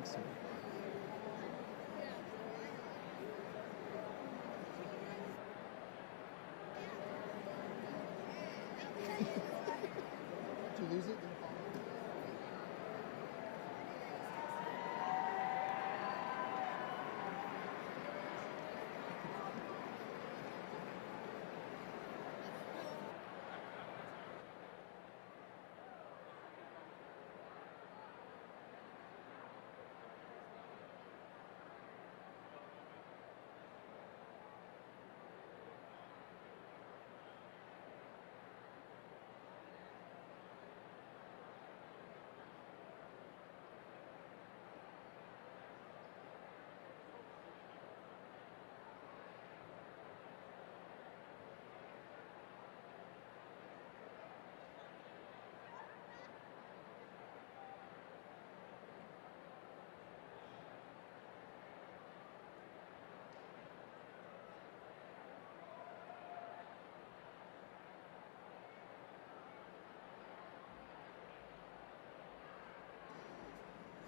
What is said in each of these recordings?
Thanks, sir. Did you lose it? Did it fall?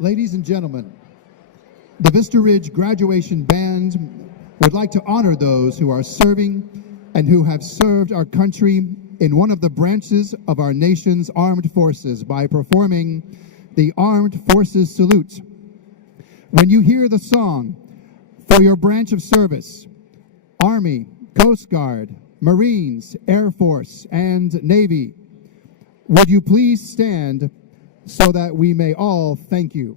Ladies and gentlemen, the Vista Ridge Graduation Band would like to honor those who are serving and who have served our country in one of the branches of our nation's armed forces by performing the Armed Forces Salute. When you hear the song for your branch of service, Army, Coast Guard, Marines, Air Force, and Navy, would you please stand so that we may all thank you?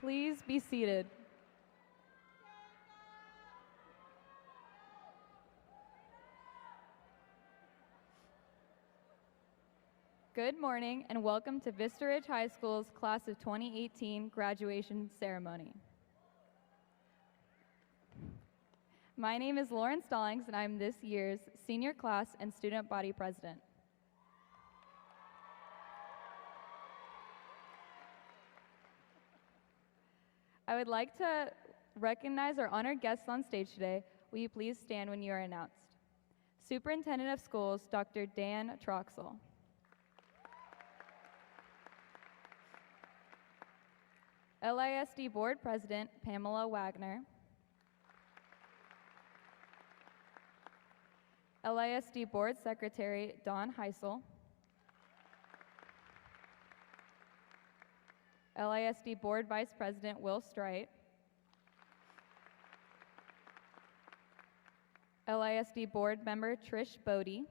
Please be seated. Good morning and welcome to Vista Ridge High School's Class of 2018 graduation ceremony. My name is Lauren Stallings and I'm this year's senior class and student body president. I would like to recognize our honored guests on stage today. Will you please stand when you are announced? Superintendent of Schools, Dr. Dan Troxel. LISD Board President, Pamela Wagner. LISD Board Secretary, Don Heisel. LISD Board Vice President, Will Strite. LISD Board Member, Trish Bodie.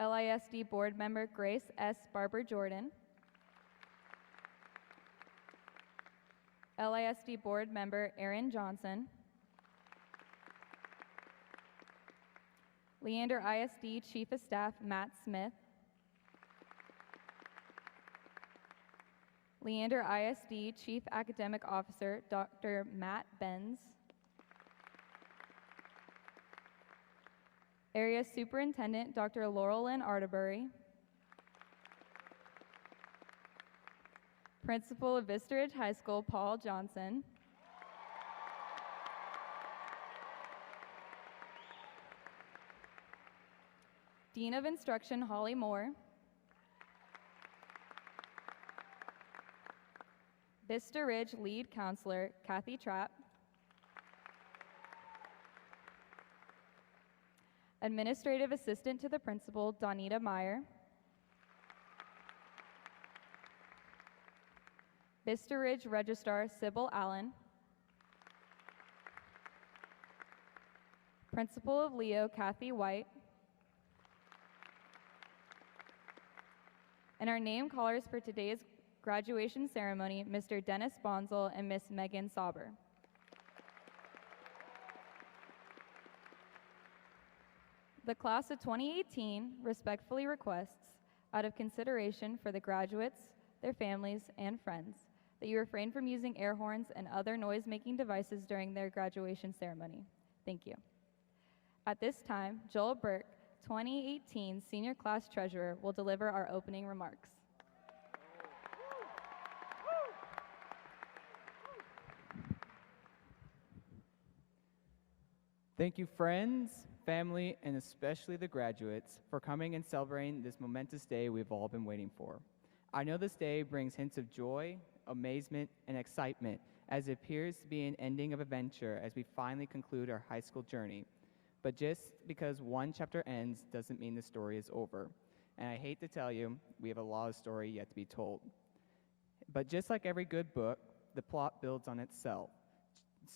LISD Board Member, Grace S. Barber-Jordan. LISD Board Member, Aaron Johnson. Leander ISD Chief of Staff, Matt Smith. Leander ISD Chief Academic Officer, Dr. Matt Benz. Area Superintendent, Dr. Laurel Lynn Arterbury. Principal of Vista Ridge High School, Paul Johnson. Dean of Instruction, Holly Moore. Vista Ridge Lead Counselor, Kathy Trapp. Administrative Assistant to the Principal, Donita Meyer. Vista Ridge Registrar, Sybil Allen. Principal of Leo, Kathy White. And our name callers for today's graduation ceremony, Mr. Dennis Bonzel and Miss Megan Sauber. The class of 2018 respectfully requests, out of consideration for the graduates, their families, and friends, that you refrain from using air horns and other noise-making devices during their graduation ceremony. Thank you. At this time, Joel Burke, 2018 Senior Class Treasurer, will deliver our opening remarks. Thank you, friends, family, and especially the graduates, for coming and celebrating this momentous day we've all been waiting for. I know this day brings hints of joy, amazement, and excitement, as it appears to be an ending of adventure as we finally conclude our high school journey. But just because one chapter ends doesn't mean the story is over. And I hate to tell you, we have a lot of story yet to be told. But just like every good book, the plot builds on itself.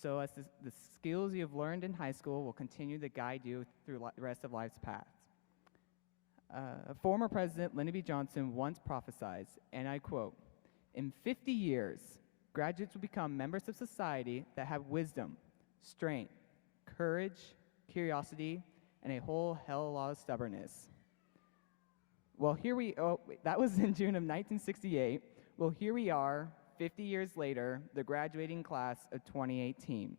So as the skills you have learned in high school will continue to guide you through the rest of life's path. Former President Lyndon B. Johnson once prophesied, and I quote, "In 50 years, graduates will become members of society that have wisdom, strength, courage, curiosity, and a whole hell of a lot of stubbornness." Well, that was in June of 1968. Well, here we are, 50 years later, the graduating class of 2018.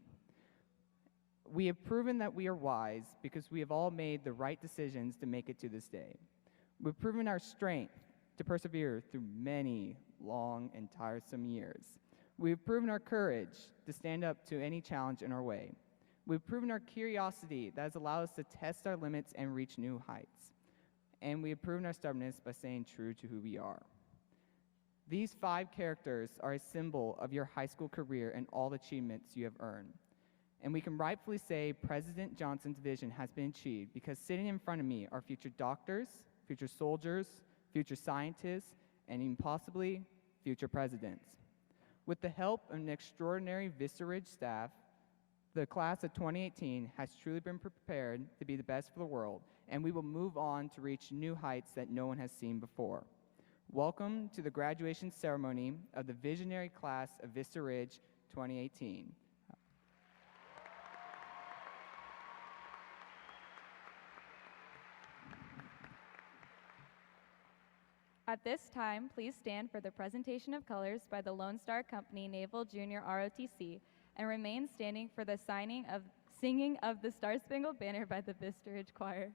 We have proven that we are wise because we have all made the right decisions to make it to this day. We've proven our strength to persevere through many long and tiresome years. We've proven our courage to stand up to any challenge in our way. We've proven our curiosity that has allowed us to test our limits and reach new heights. And we have proven our stubbornness by staying true to who we are. These 5 characters are a symbol of your high school career and all the achievements you have earned. And we can rightfully say President Johnson's vision has been achieved because sitting in front of me are future doctors, future soldiers, future scientists, and even possibly future presidents. With the help of an extraordinary Vista Ridge staff, the class of 2018 has truly been prepared to be the best for the world, and we will move on to reach new heights that no one has seen before. Welcome to the graduation ceremony of the visionary class of Vista Ridge 2018. At this time, please stand for the presentation of colors by the Lone Star Company Naval Junior ROTC and remain standing for the singing of the Star Spangled Banner by the Vista Ridge Choir.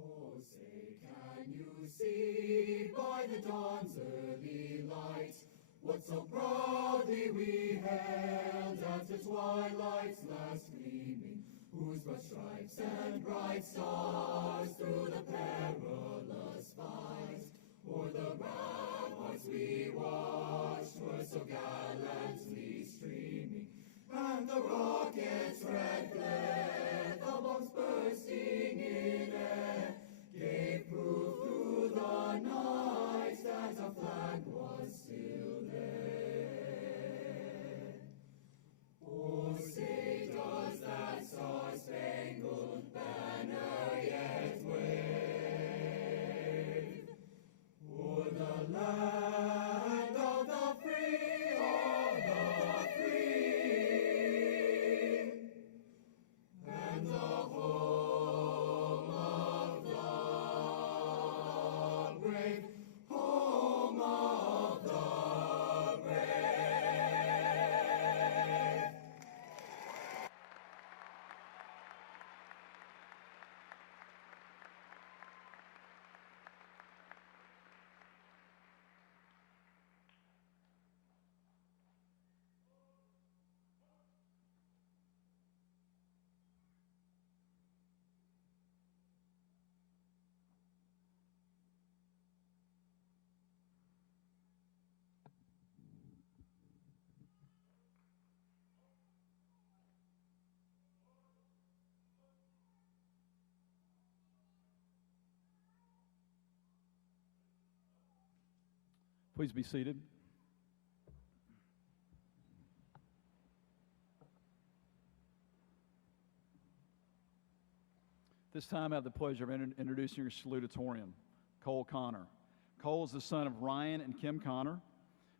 Oh, say, can you see by the dawn's early light what so proudly we hailed at the twilight's last gleaming, whose broad stripes and bright stars through the perilous fight o'er the ramparts we watched were so gallantly streaming, and the rocket's red glare, the bombs bursting in air, gave proof through the night that our flag was still there. Oh, say, does that star-spangled banner yet wave o'er the land of the free, and the home of the brave, home of the brave. Please be seated. This time I have the pleasure of introducing your salutatorian, Cole Connor. Cole is the son of Ryan and Kim Connor.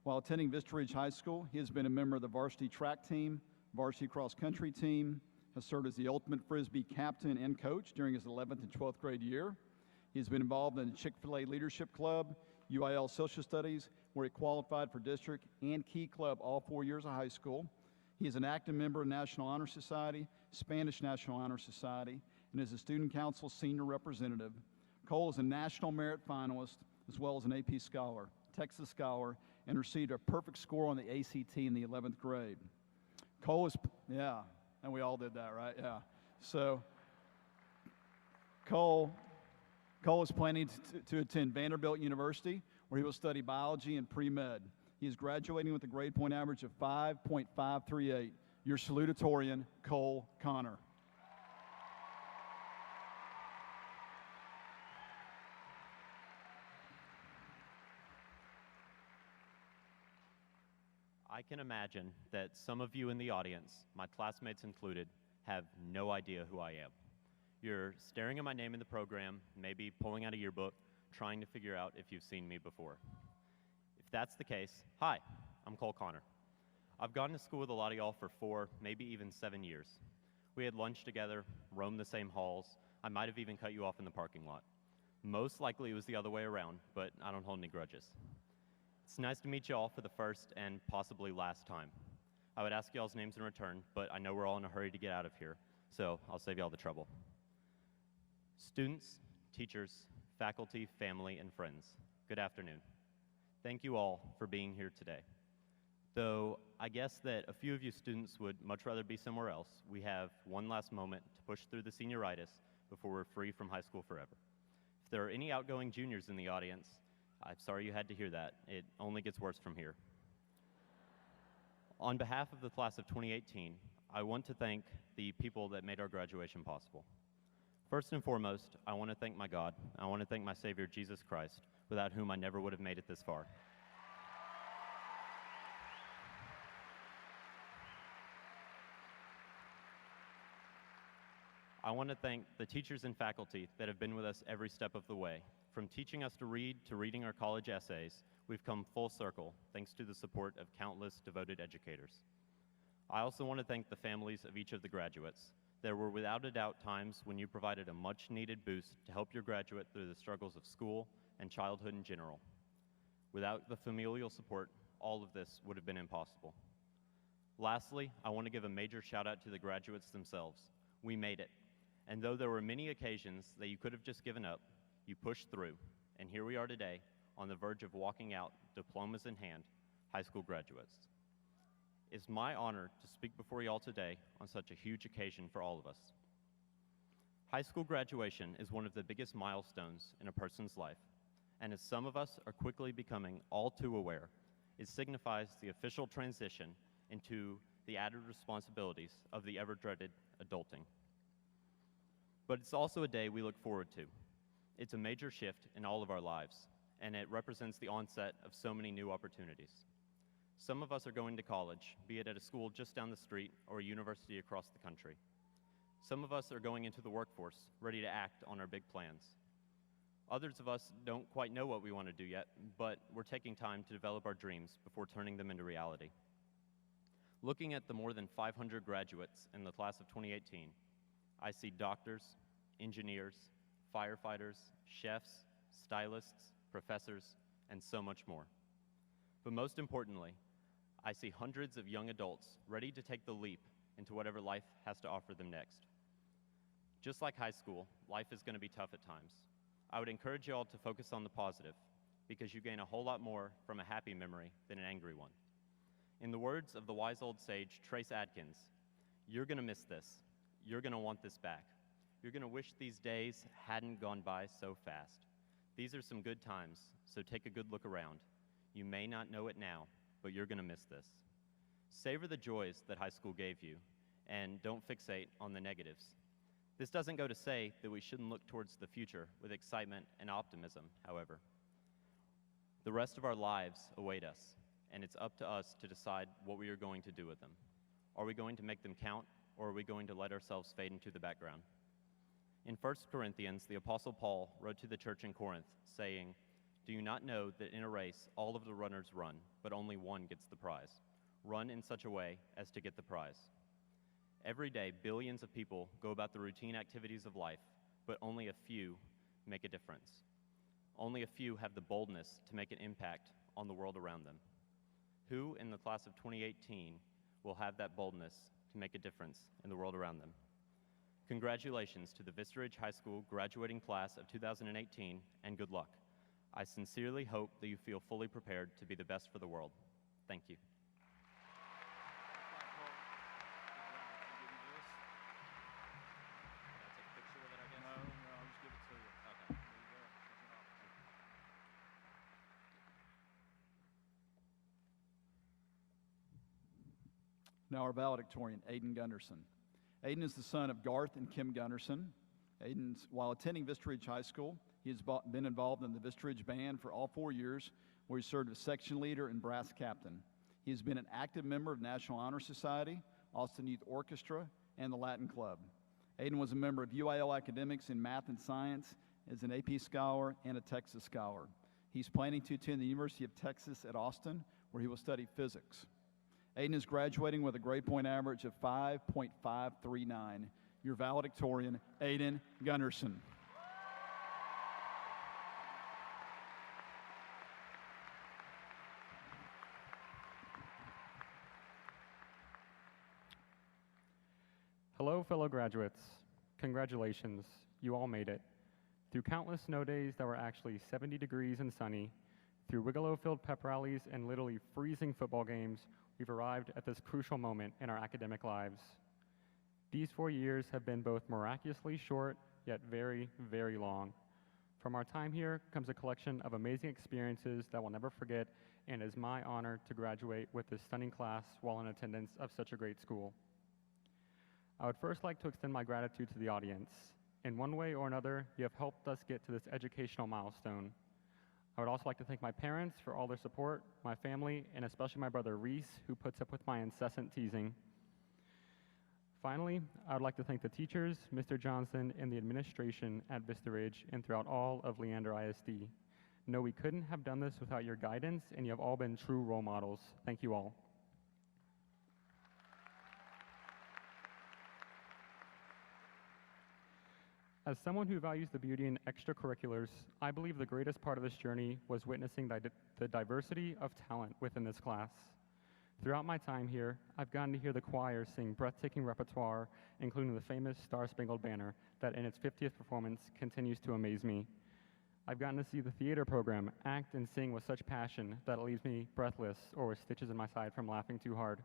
While attending Vista Ridge High School, he has been a member of the varsity track team, varsity cross country team, has served as the ultimate Frisbee captain and coach during his 11th and 12th grade year. He has been involved in the Chick-fil-A Leadership Club, UIL Social Studies, where he qualified for district and Key Club all 4 years of high school. He is an active member of National Honor Society, Spanish National Honor Society, and is a Student Council Senior Representative. Cole is a National Merit Finalist, as well as an AP Scholar, Texas Scholar, and received a perfect score on the ACT in the 11th grade. Cole is, yeah, and we all did that, right? Yeah. So, Cole is planning to attend Vanderbilt University, where he will study biology and pre-med. He is graduating with a grade point average of 5.538. Your salutatorian, Cole Connor. I can imagine that some of you in the audience, my classmates included, have no idea who I am. You're staring at my name in the program, maybe pulling out a yearbook, trying to figure out if you've seen me before. If that's the case, hi, I'm Cole Connor. I've gone to school with a lot of y'all for 4, maybe even 7 years. We had lunch together, roamed the same halls. I might have even cut you off in the parking lot. Most likely it was the other way around, but I don't hold any grudges. It's nice to meet y'all for the first and possibly last time. I would ask y'all's names in return, but I know we're all in a hurry to get out of here, so I'll save y'all the trouble. Students, teachers, faculty, family, and friends, good afternoon. Thank you all for being here today. Though I guess that a few of you students would much rather be somewhere else, we have one last moment to push through the senioritis before we're free from high school forever. If there are any outgoing juniors in the audience, I'm sorry you had to hear that. It only gets worse from here. On behalf of the class of 2018, I want to thank the people that made our graduation possible. First and foremost, I want to thank my God. I want to thank my Savior, Jesus Christ, without whom I never would have made it this far. I want to thank the teachers and faculty that have been with us every step of the way. From teaching us to read to reading our college essays, we've come full circle thanks to the support of countless devoted educators. I also want to thank the families of each of the graduates. There were without a doubt times when you provided a much-needed boost to help your graduate through the struggles of school and childhood in general. Without the familial support, all of this would have been impossible. Lastly, I want to give a major shout-out to the graduates themselves. We made it. And though there were many occasions that you could have just given up, you pushed through, and here we are today on the verge of walking out, diplomas in hand, high school graduates. It's my honor to speak before you all today on such a huge occasion for all of us. High school graduation is one of the biggest milestones in a person's life, and as some of us are quickly becoming all too aware, it signifies the official transition into the added responsibilities of the ever-dreaded adulting. But it's also a day we look forward to. It's a major shift in all of our lives, and it represents the onset of so many new opportunities. Some of us are going to college, be it at a school just down the street or a university across the country. Some of us are going into the workforce, ready to act on our big plans. Others of us don't quite know what we want to do yet, but we're taking time to develop our dreams before turning them into reality. Looking at the more than 500 graduates in the class of 2018, I see doctors, engineers, firefighters, chefs, stylists, professors, and so much more. But most importantly, I see hundreds of young adults ready to take the leap into whatever life has to offer them next. Just like high school, life is going to be tough at times. I would encourage you all to focus on the positive, because you gain a whole lot more from a happy memory than an angry one. In the words of the wise old sage, Trace Adkins, you're going to miss this. You're going to want this back. You're going to wish these days hadn't gone by so fast. These are some good times, so take a good look around. You may not know it now, but you're going to miss this. Savor the joys that high school gave you, and don't fixate on the negatives. This doesn't go to say that we shouldn't look towards the future with excitement and optimism, however. The rest of our lives await us, and it's up to us to decide what we are going to do with them. Are we going to make them count, or are we going to let ourselves fade into the background? In 1 Corinthians, the Apostle Paul wrote to the church in Corinth, saying, "Do you not know that in a race all of the runners run, but only one gets the prize? Run in such a way as to get the prize." Every day, billions of people go about the routine activities of life, but only a few make a difference. Only a few have the boldness to make an impact on the world around them. Who in the class of 2018 will have that boldness to make a difference in the world around them? Congratulations to the Vista Ridge High School graduating class of 2018, and good luck. I sincerely hope that you feel fully prepared to be the best for the world. Thank you. Now our valedictorian, Aiden Gunderson. Aiden is the son of Garth and Kim Gunderson. While attending Vista Ridge High School, he has been involved in the Vista Ridge Band for all 4 years, where he served as section leader and brass captain. He has been an active member of National Honor Society, Austin Youth Orchestra, and the Latin Club. Aiden was a member of UIL Academics in Math and Science, as an AP Scholar and a Texas Scholar. He's planning to attend the University of Texas at Austin, where he will study physics. Aiden is graduating with a grade point average of 5.539. Your valedictorian, Aiden Gunderson. Hello, fellow graduates. Congratulations, you all made it. Through countless snow days that were actually 70 degrees and sunny, through Wigglow-filled pep rallies and literally freezing football games, we've arrived at this crucial moment in our academic lives. These 4 years have been both miraculously short, yet very, very long. From our time here comes a collection of amazing experiences that we'll never forget, and it is my honor to graduate with this stunning class while in attendance of such a great school. I would first like to extend my gratitude to the audience. In one way or another, you have helped us get to this educational milestone. I would also like to thank my parents for all their support, my family, and especially my brother Reese, who puts up with my incessant teasing. Finally, I would like to thank the teachers, Mr. Johnson, and the administration at Vista Ridge and throughout all of Leander ISD. No, we couldn't have done this without your guidance, and you have all been true role models. Thank you all. As someone who values the beauty in extracurriculars, I believe the greatest part of this journey was witnessing the diversity of talent within this class. Throughout my time here, I've gotten to hear the choir sing breathtaking repertoire, including the famous Star-Spangled Banner, that in its 50th performance continues to amaze me. I've gotten to see the theater program act and sing with such passion that it leaves me breathless or with stitches in my side from laughing too hard.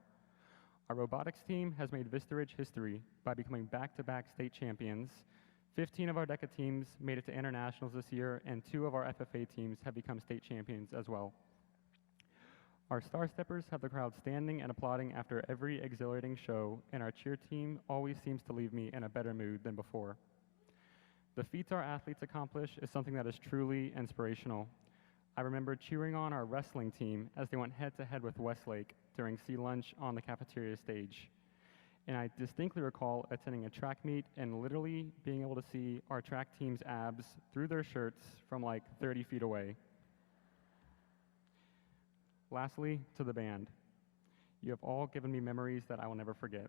Our robotics team has made Vista Ridge history by becoming back-to-back state champions. 15 of our DECA teams made it to internationals this year, and 2 of our FFA teams have become state champions as well. Our Star Steppers have the crowd standing and applauding after every exhilarating show, and our cheer team always seems to leave me in a better mood than before. The feats our athletes accomplish is something that is truly inspirational. I remember cheering on our wrestling team as they went head-to-head with Westlake during Sea Lunch on the cafeteria stage. And I distinctly recall attending a track meet and literally being able to see our track team's abs through their shirts from like 30 feet away. Lastly, to the band. You have all given me memories that I will never forget.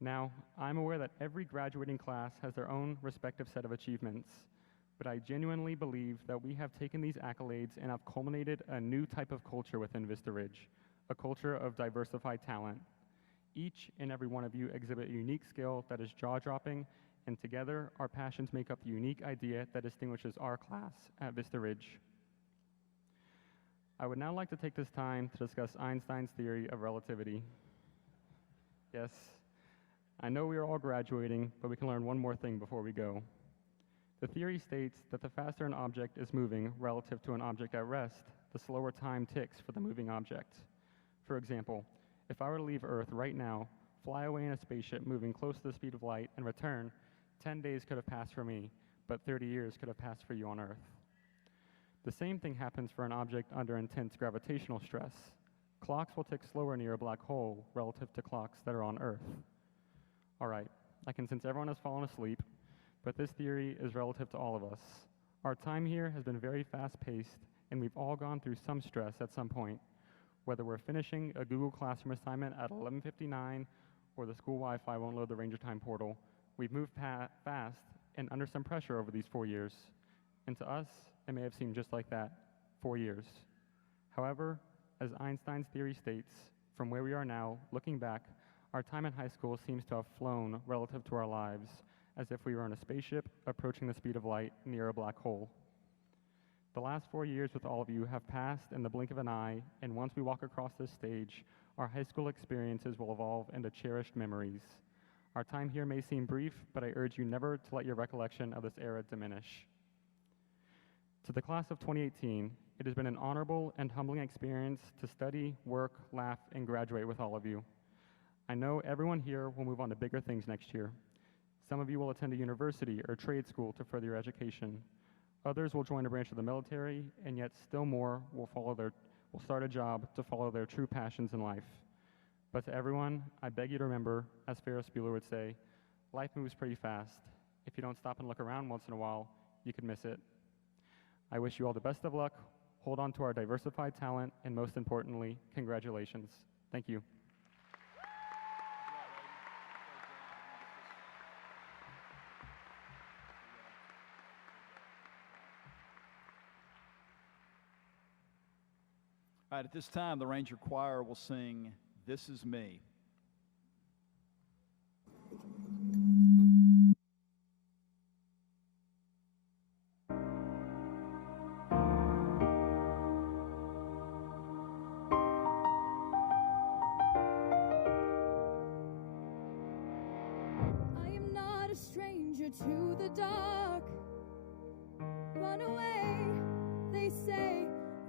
Now, I'm aware that every graduating class has their own respective set of achievements, but I genuinely believe that we have taken these accolades and have culminated a new type of culture within Vista Ridge, a culture of diversified talent. Each and every one of you exhibit a unique skill that is jaw-dropping, and together, our passions make up the unique idea that distinguishes our class at Vista Ridge. I would now like to take this time to discuss Einstein's theory of relativity. Yes, I know we are all graduating, but we can learn one more thing before we go. The theory states that the faster an object is moving relative to an object at rest, the slower time ticks for the moving object. For example, if I were to leave Earth right now, fly away in a spaceship moving close to the speed of light, and return, 10 days could have passed for me, but 30 years could have passed for you on Earth. The same thing happens for an object under intense gravitational stress. Clocks will tick slower near a black hole relative to clocks that are on Earth. All right, I can sense everyone has fallen asleep, but this theory is relative to all of us. Our time here has been very fast-paced, and we've all gone through some stress at some point. Whether we're finishing a Google Classroom assignment at 11:59 or the school Wi-Fi won't load the Ranger Time portal, we've moved fast and under some pressure over these 4 years. And to us, it may have seemed just like that, 4 years. However, as Einstein's theory states, from where we are now, looking back, our time in high school seems to have flown relative to our lives, as if we were in a spaceship approaching the speed of light near a black hole. The last 4 years with all of you have passed in the blink of an eye, and once we walk across this stage, our high school experiences will evolve into cherished memories. Our time here may seem brief, but I urge you never to let your recollection of this era diminish. To the class of 2018, it has been an honorable and humbling experience to study, work, laugh, and graduate with all of you. I know everyone here will move on to bigger things next year. Some of you will attend a university or trade school to further your education. Others will join a branch of the military, and yet still more will start a job to follow their true passions in life. But to everyone, I beg you to remember, as Ferris Bueller would say, life moves pretty fast. If you don't stop and look around once in a while, you could miss it. I wish you all the best of luck, hold on to our diversified talent, and most importantly, congratulations. Thank you. All right, at this time, the Ranger Choir will sing "This Is Me." I am not a stranger to the dark.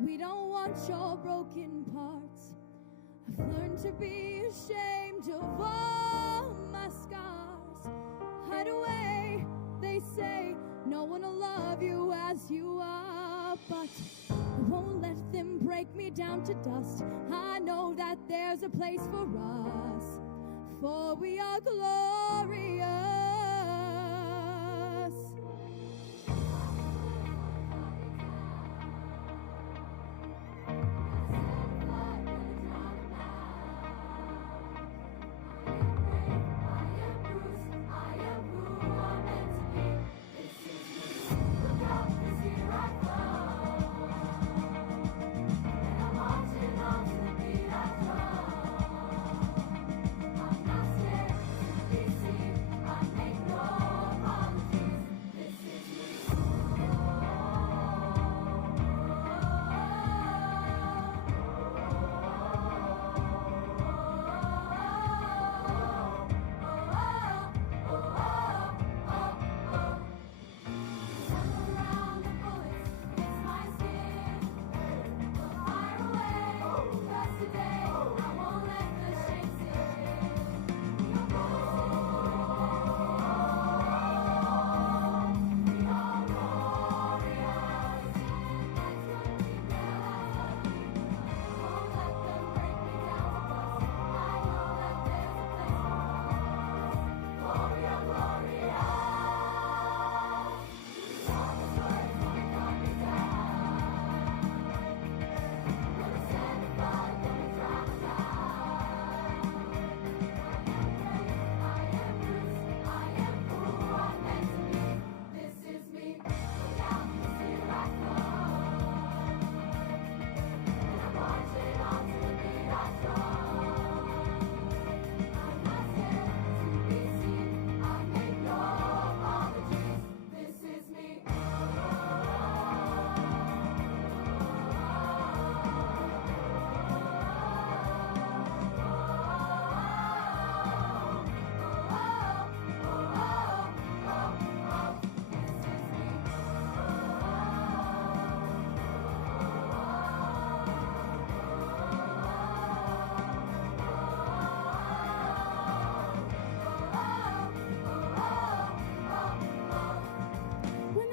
We don't want your broken parts. I've learned to be ashamed of all my scars. Hide away, they say, no one will love you as you are. But I won't let them break me down to dust. I know that there's a place for us, for we are glorious.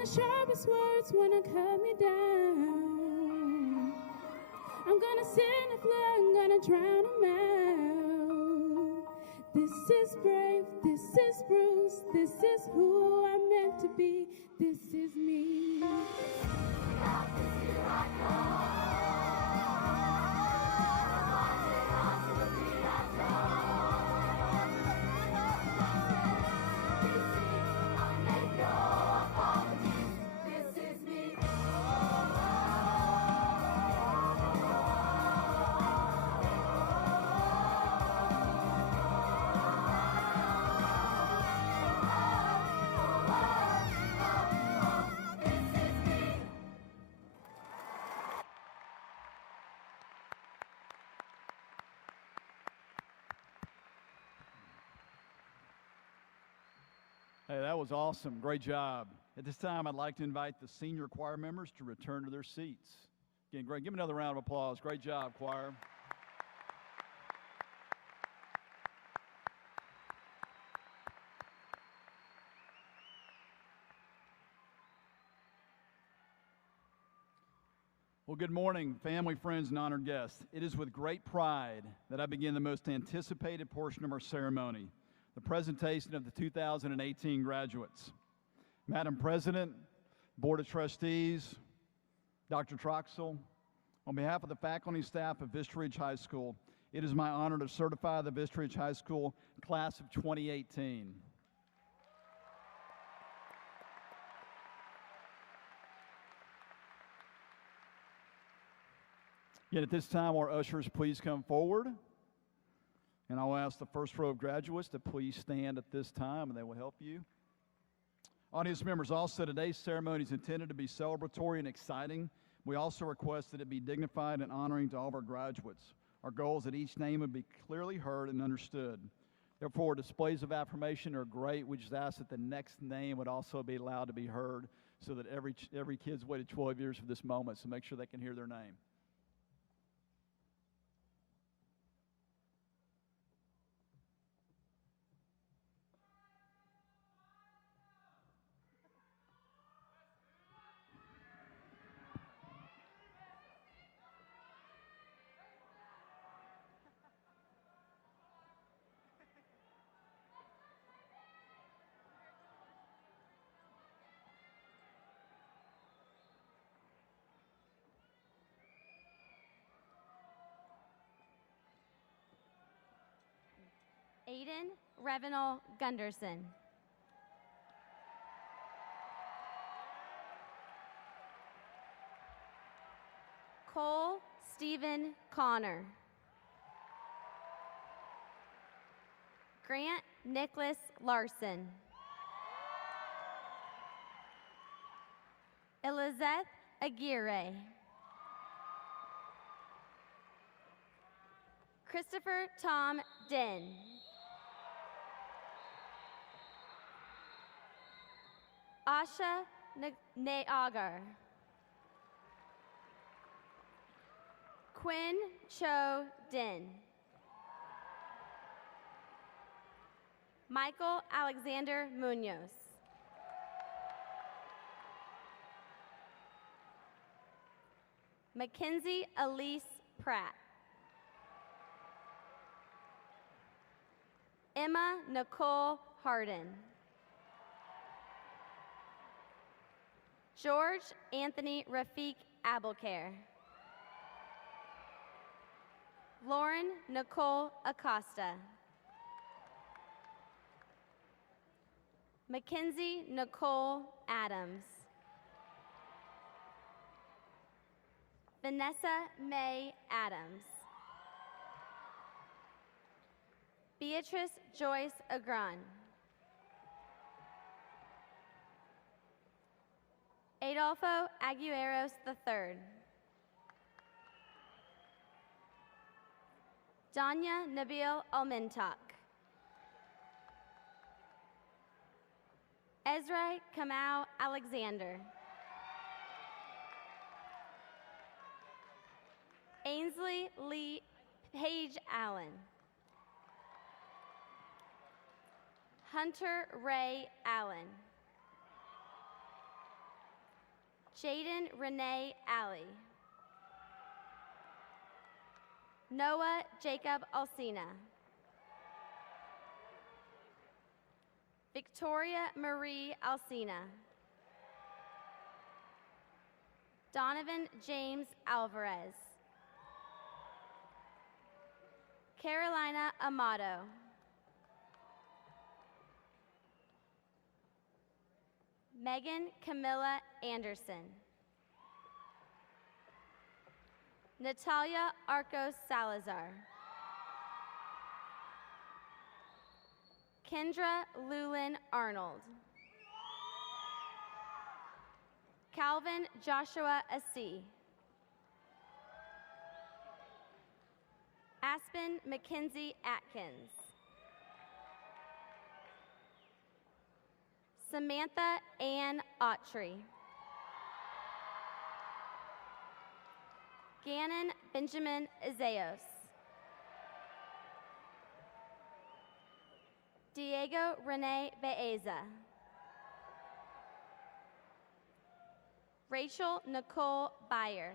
Sharpest words wanna cut me down. I'm gonna send a flood, I'm gonna drown 'em out. This is brave, this is Bruce, this is who I'm meant to be, this is me. Here I come. Hey, that was awesome. Great job. At this time, I'd like to invite the senior choir members to return to their seats. Again, great. Give them another round of applause. Great job, choir. Well, good morning, family, friends, and honored guests. It is with great pride that I begin the most anticipated portion of our ceremony, the presentation of the 2018 graduates. Madam President, Board of Trustees, Dr. Troxell, on behalf of the faculty and staff of Vista Ridge High School, it is my honor to certify the Vista Ridge High School class of 2018. Yet at this time, our ushers please come forward. And I'll ask the first row of graduates to please stand at this time, and they will help you. Audience members, also today's ceremony is intended to be celebratory and exciting. We also request that it be dignified and honoring to all of our graduates. Our goal is that each name would be clearly heard and understood. Therefore, displays of affirmation are great. We just ask that the next name would also be allowed to be heard so that every kid's waited 12 years for this moment, so make sure they can hear their name. Aiden Revenal Gunderson. Cole Stephen Connor. Grant Nicholas Larson. Elizeth Aguirre. Christopher Tom Din. Asha Nagar. Quinn Cho Din. Michael Alexander Munoz. Mackenzie Elise Pratt. Emma Nicole Harden. George Anthony Rafiq Abelcare. Lauren Nicole Acosta. Mackenzie Nicole Adams. Vanessa May Adams. Beatrice Joyce Agron. Adolfo Agueros III. Danya Nabil Almintak. Ezra Kamau Alexander. Ainsley Lee Page Allen. Hunter Ray Allen. Jaden Renee Alley. Noah Jacob Alsina. Victoria Marie Alsina. Donovan James Alvarez. Carolina Amato. Megan Camilla Anderson. Natalia Arcos Salazar. Kendra Lulin Arnold. Calvin Joshua Assi. Aspen Mackenzie Atkins. Samantha Ann Autry. Gannon Benjamin Izaos. Diego Rene Baeza. Rachel Nicole Byer.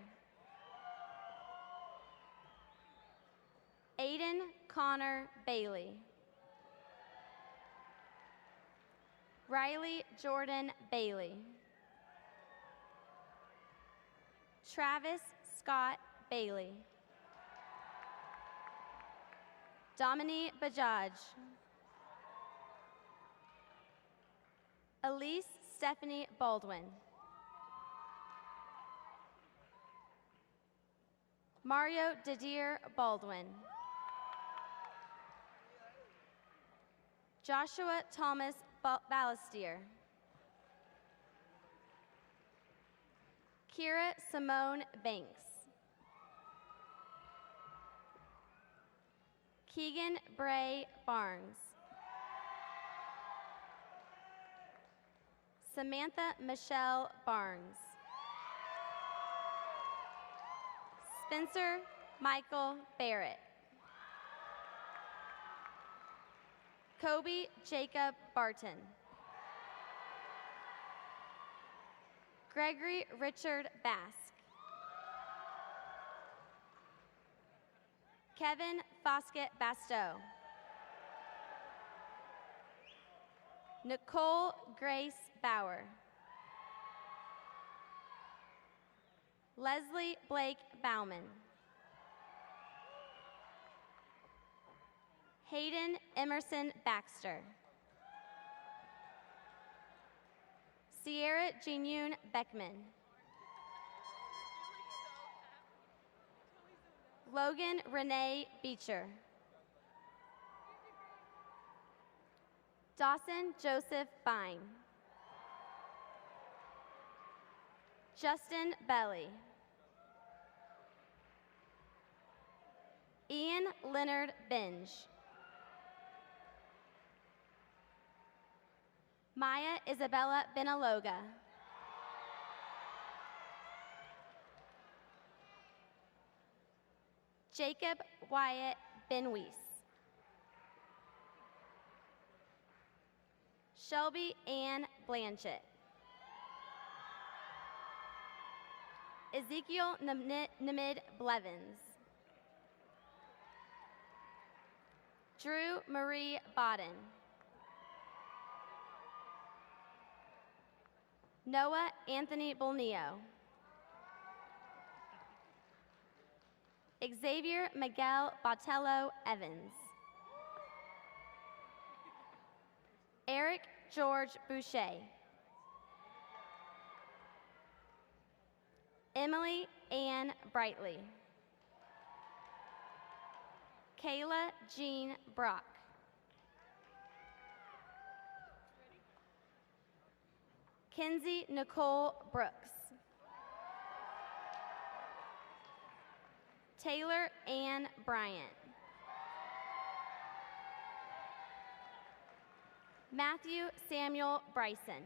Aiden Connor Bailey. Riley Jordan Bailey. Travis Scott Bailey. Dominique Bajaj. Elise Stephanie Baldwin. Mario Didier Baldwin. Joshua Thomas Ballastier. Kira Simone Banks. Keegan Bray Barnes. Samantha Michelle Barnes. Spencer Michael Barrett. Kobe Jacob Barton. Gregory Richard Bask. Kevin Foskett Bastow. Nicole Grace Bauer. Leslie Blake Bauman. Hayden Emerson Baxter. Sierra Jinyoon Beckman. Logan Renee Beecher. Dawson Joseph Bine. Justin Belly. Ian Leonard Binge. Maya Isabella Benaloga. Jacob Wyatt Benwees. Shelby Ann Blanchett. Ezekiel Namid Blevins. Drew Marie Bodden. Noah Anthony Bolneo. Xavier Miguel Botello Evans. Eric George Boucher. Emily Ann Brightly. Kayla Jean Brock. Kenzie Nicole Brooks. Taylor Ann Bryant. Matthew Samuel Bryson.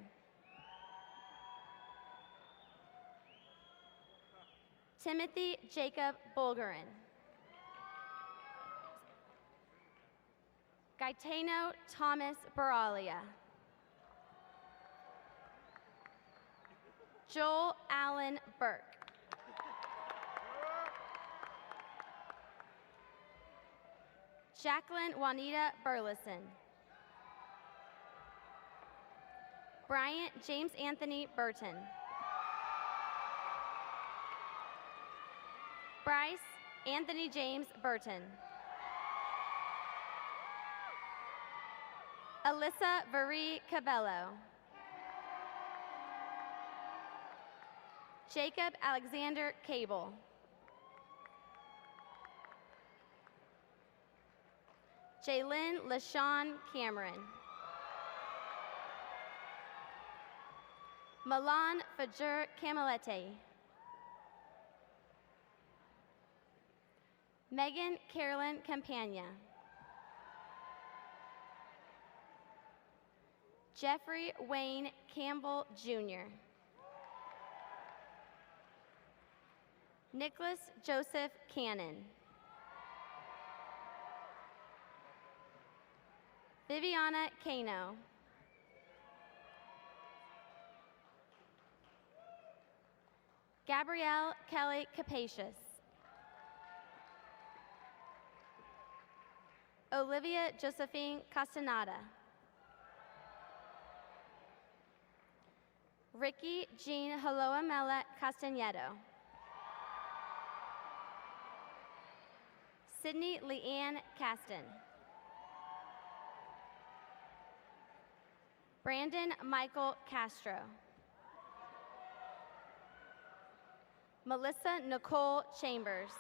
Timothy Jacob Bulgarin. Gaetano Thomas Baralia. Joel Allen Burke. Jacqueline Juanita Burleson. Bryant James Anthony Burton. Bryce Anthony James Burton. Alyssa Varie Cabello. Jacob Alexander Cable. Jaylyn LaShawn Cameron. Milan Fajr Camilete. Megan Carolyn Campagna. Jeffrey Wayne Campbell Jr. Nicholas Joseph Cannon. Viviana Cano. Gabrielle Kelly Capacious. Olivia Josephine Castaneda. Ricky Jean Haloamela Castanedo. Sydney Leanne Caston. Brandon Michael Castro. Melissa Nicole Chambers.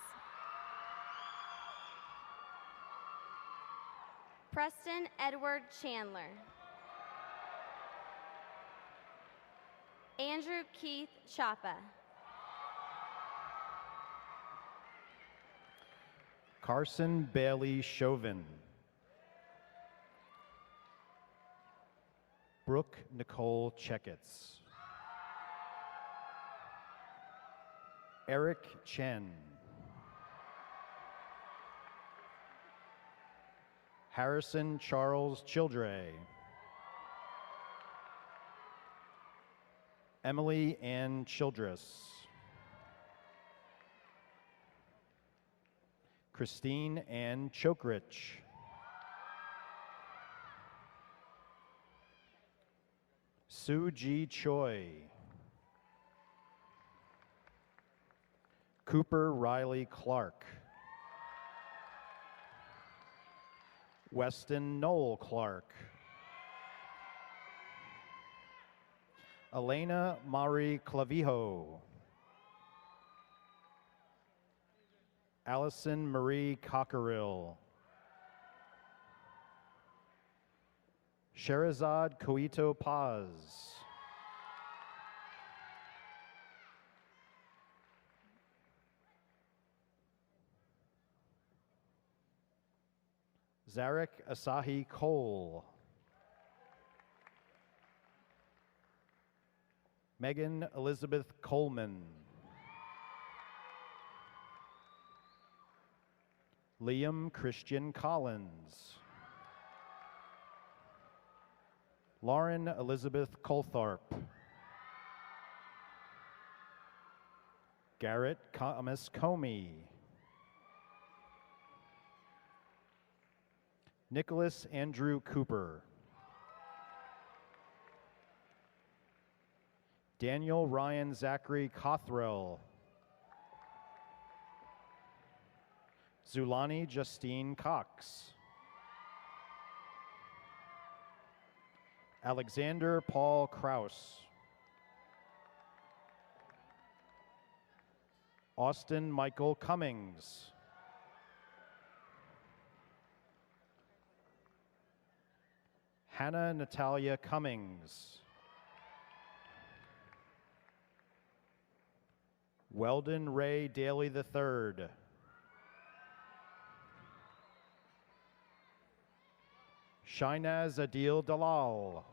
Preston Edward Chandler. Andrew Keith Chapa. Carson Bailey Chauvin. Brooke Nicole Checketts. Eric Chen. Harrison Charles Childre. Emily Ann Childress. Christine Ann Chokrich. Sue G. Choi. Cooper Riley Clark. Weston Noel Clark. Elena Marie Clavijo. Allison Marie Cockerill. Sherazad Coito Paz. Zarek Asahi Cole. Megan Elizabeth Coleman. Liam Christian Collins. Lauren Elizabeth Coltharp. Garrett Thomas Comey. Nicholas Andrew Cooper. Daniel Ryan Zachary Cothrell. Zulani Justine Cox. Alexander Paul Kraus. Austin Michael Cummings. Hannah Natalia Cummings. Weldon Ray Daly III. Shinaz Adil Dalal.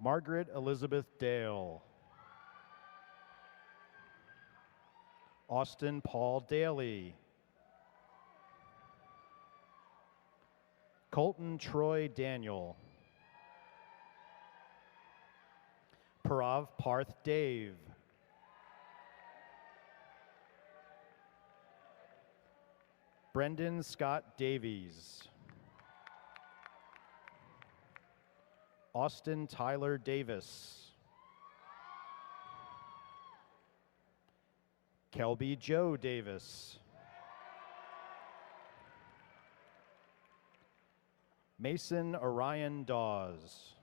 Margaret Elizabeth Dale. Austin Paul Daly. Colton Troy Daniel. Parav Parth Dave. Brendan Scott Davies. Austin Tyler Davis. Kelby Joe Davis. Mason Orion Dawes.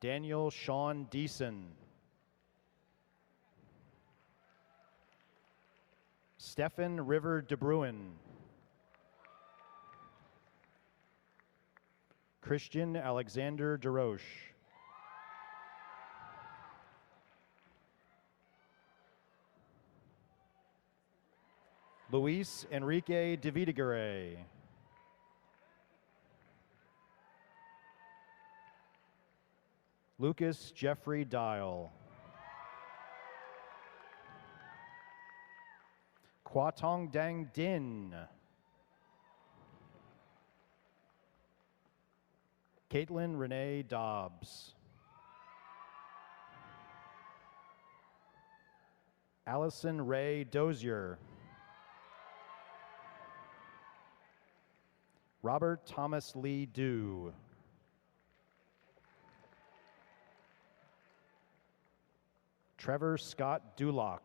Daniel Sean Deason. Stephan River DeBruin. Christian Alexander DeRoche. Luis Enrique Davidegare. Lucas Jeffrey Dial. Kwatong Dang Din. Caitlin Renee Dobbs. Allison Ray Dozier. Robert Thomas Lee Dew. Trevor Scott Dulock.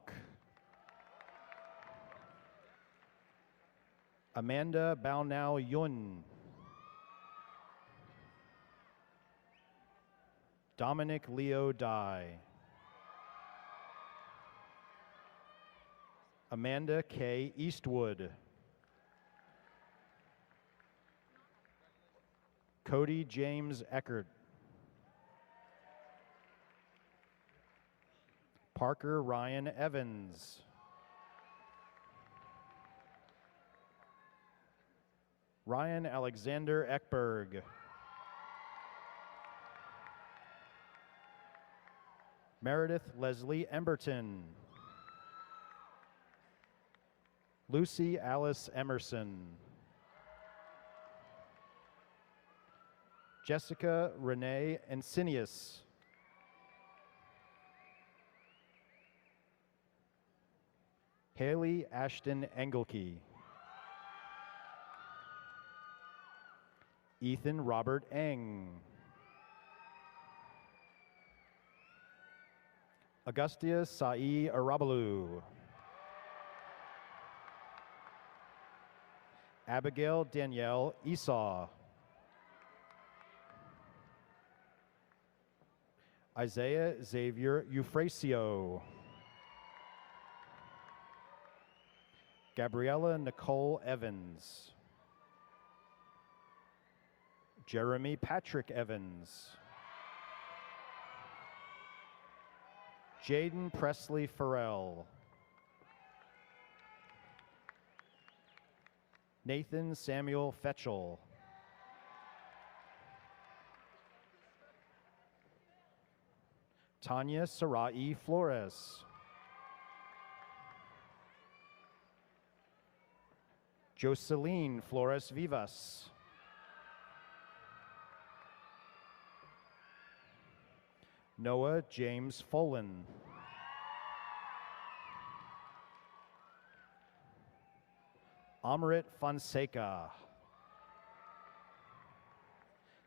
Amanda Baunau Yun. Dominic Leo Dye. Amanda K. Eastwood. Cody James Eckert. Parker Ryan Evans. Ryan Alexander Eckberg. Meredith Leslie Emberton. Lucy Alice Emerson. Jessica Renee Encinius. Haley Ashton Engelke. Ethan Robert Eng. Augustia Sai Arabalu. Abigail Danielle Esau. Isaiah Xavier Eufrasio. Gabriella Nicole Evans. Jeremy Patrick Evans. Jaden Presley Farrell. Nathan Samuel Fetchel. Tanya Sarai Flores. Jocelyn Flores Vivas. Noah James Folan. Amrit Fonseca.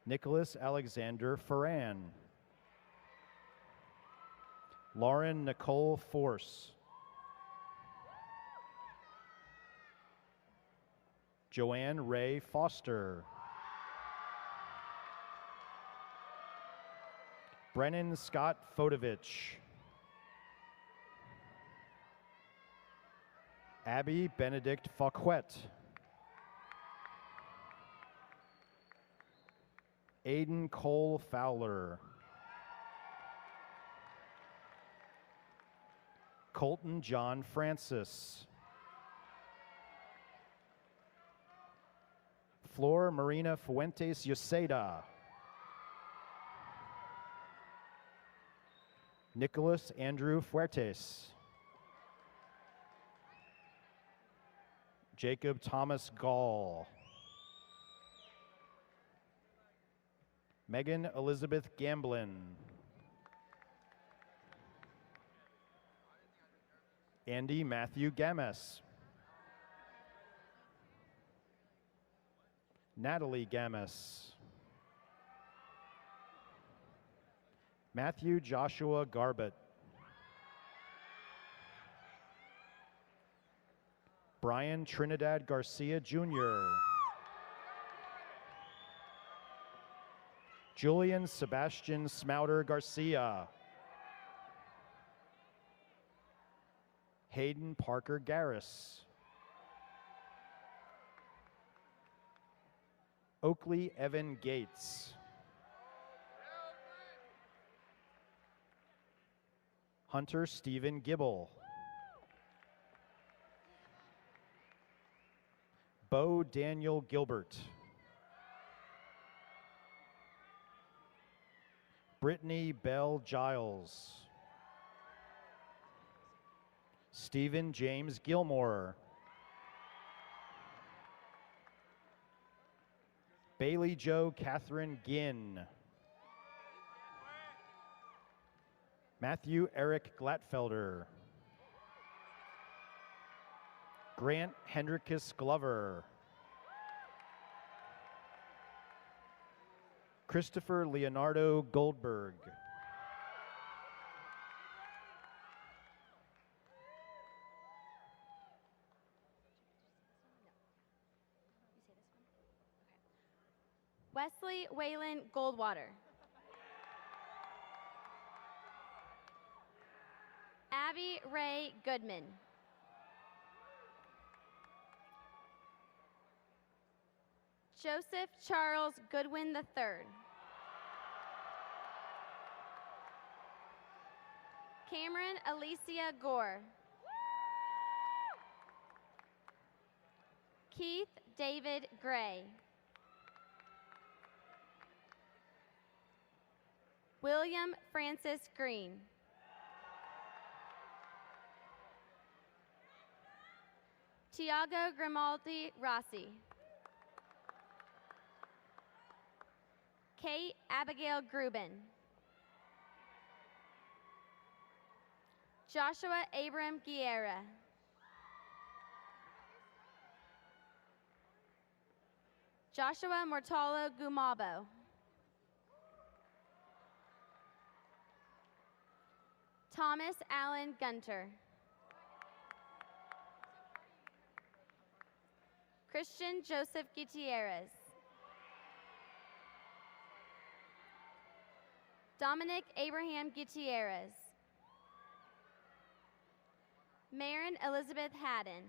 Nicholas Alexander Ferran. Lauren Nicole Force. Joanne Ray Foster. Brennan Scott Fodovich. Abby Benedict Fauquet. Aiden Cole Fowler. Colton John Francis. Flor Marina Fuentes Yoseda. Nicholas Andrew Fuertes. Jacob Thomas Gall. Megan Elizabeth Gamblin. Andy Matthew Gamas. Natalie Gamas. Matthew Joshua Garbett. Brian Trinidad Garcia Jr. Julian Sebastian Smouter Garcia. Hayden Parker Garris. Oakley Evan Gates. Hunter Stephen Gibble. Bo Daniel Gilbert. Brittany Bell Giles. Stephen James Gilmore. Bailey Jo Catherine Ginn. Matthew Eric Glatfelder. Grant Hendrickus Glover. Christopher Leonardo Goldberg. Wesley Waylon Goldwater. Abby Ray Goodman. Joseph Charles Goodwin III. Cameron Alicia Gore. Keith David Gray. William Francis Green. Tiago Grimaldi Rossi. Kate Abigail Gruben. Joshua Abram Guerra. Joshua Mortalo Gumabo. Thomas Allen Gunter. Christian Joseph Gutierrez. Dominic Abraham Gutierrez. Marin Elizabeth Haddon.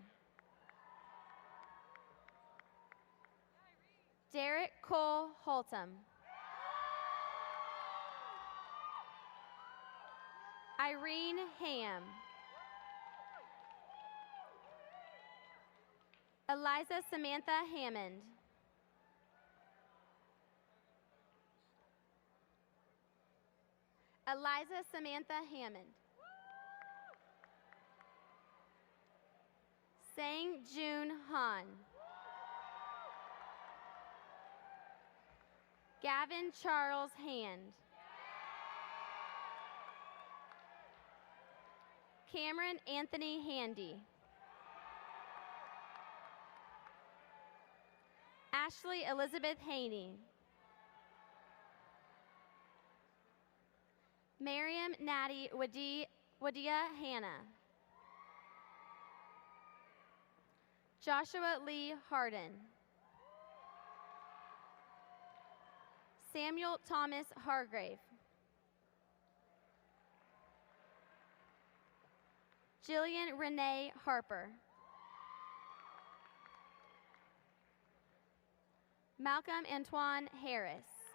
Derek Cole Holtum. Irene Ham. Eliza Samantha Hammond. Eliza Samantha Hammond. Sang June Han. Gavin Charles Hand. Cameron Anthony Handy. Ashley Elizabeth Haney. Miriam Natty Wadia Hannah. Joshua Lee Harden. Samuel Thomas Hargrave. Jillian Renee Harper. Malcolm Antoine Harris.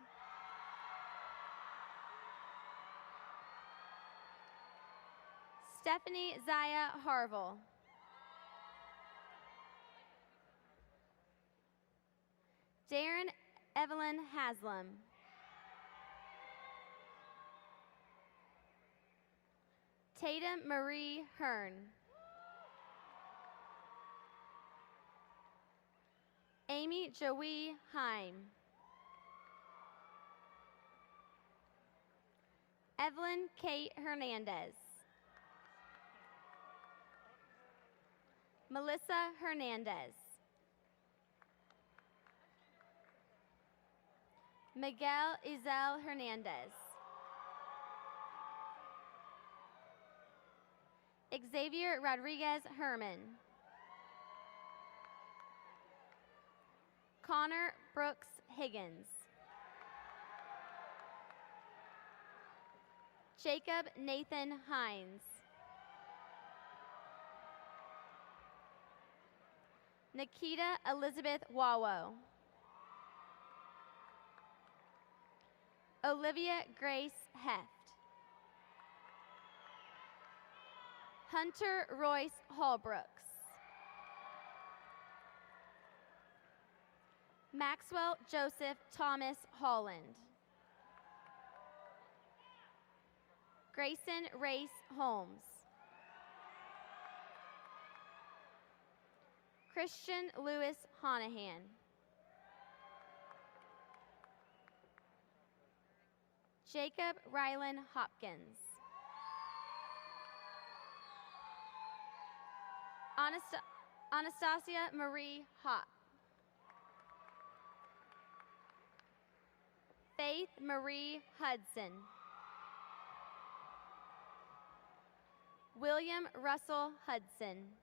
Stephanie Zaya Harville. Darren Evelyn Haslam. Tatum Marie Hearn. Amy Joey Heim. Evelyn Kate Hernandez. Melissa Hernandez. Miguel Izel Hernandez. Xavier Rodriguez Herman. Connor Brooks Higgins. Jacob Nathan Hines. Nikita Elizabeth Wawo. Olivia Grace Heft. Hunter Royce Hallbrooks. Maxwell Joseph Thomas Holland. Grayson Race Holmes. Christian Lewis Honahan. Jacob Rylan Hopkins. Anastasia Marie Hop. Faith Marie Hudson. William Russell Hudson.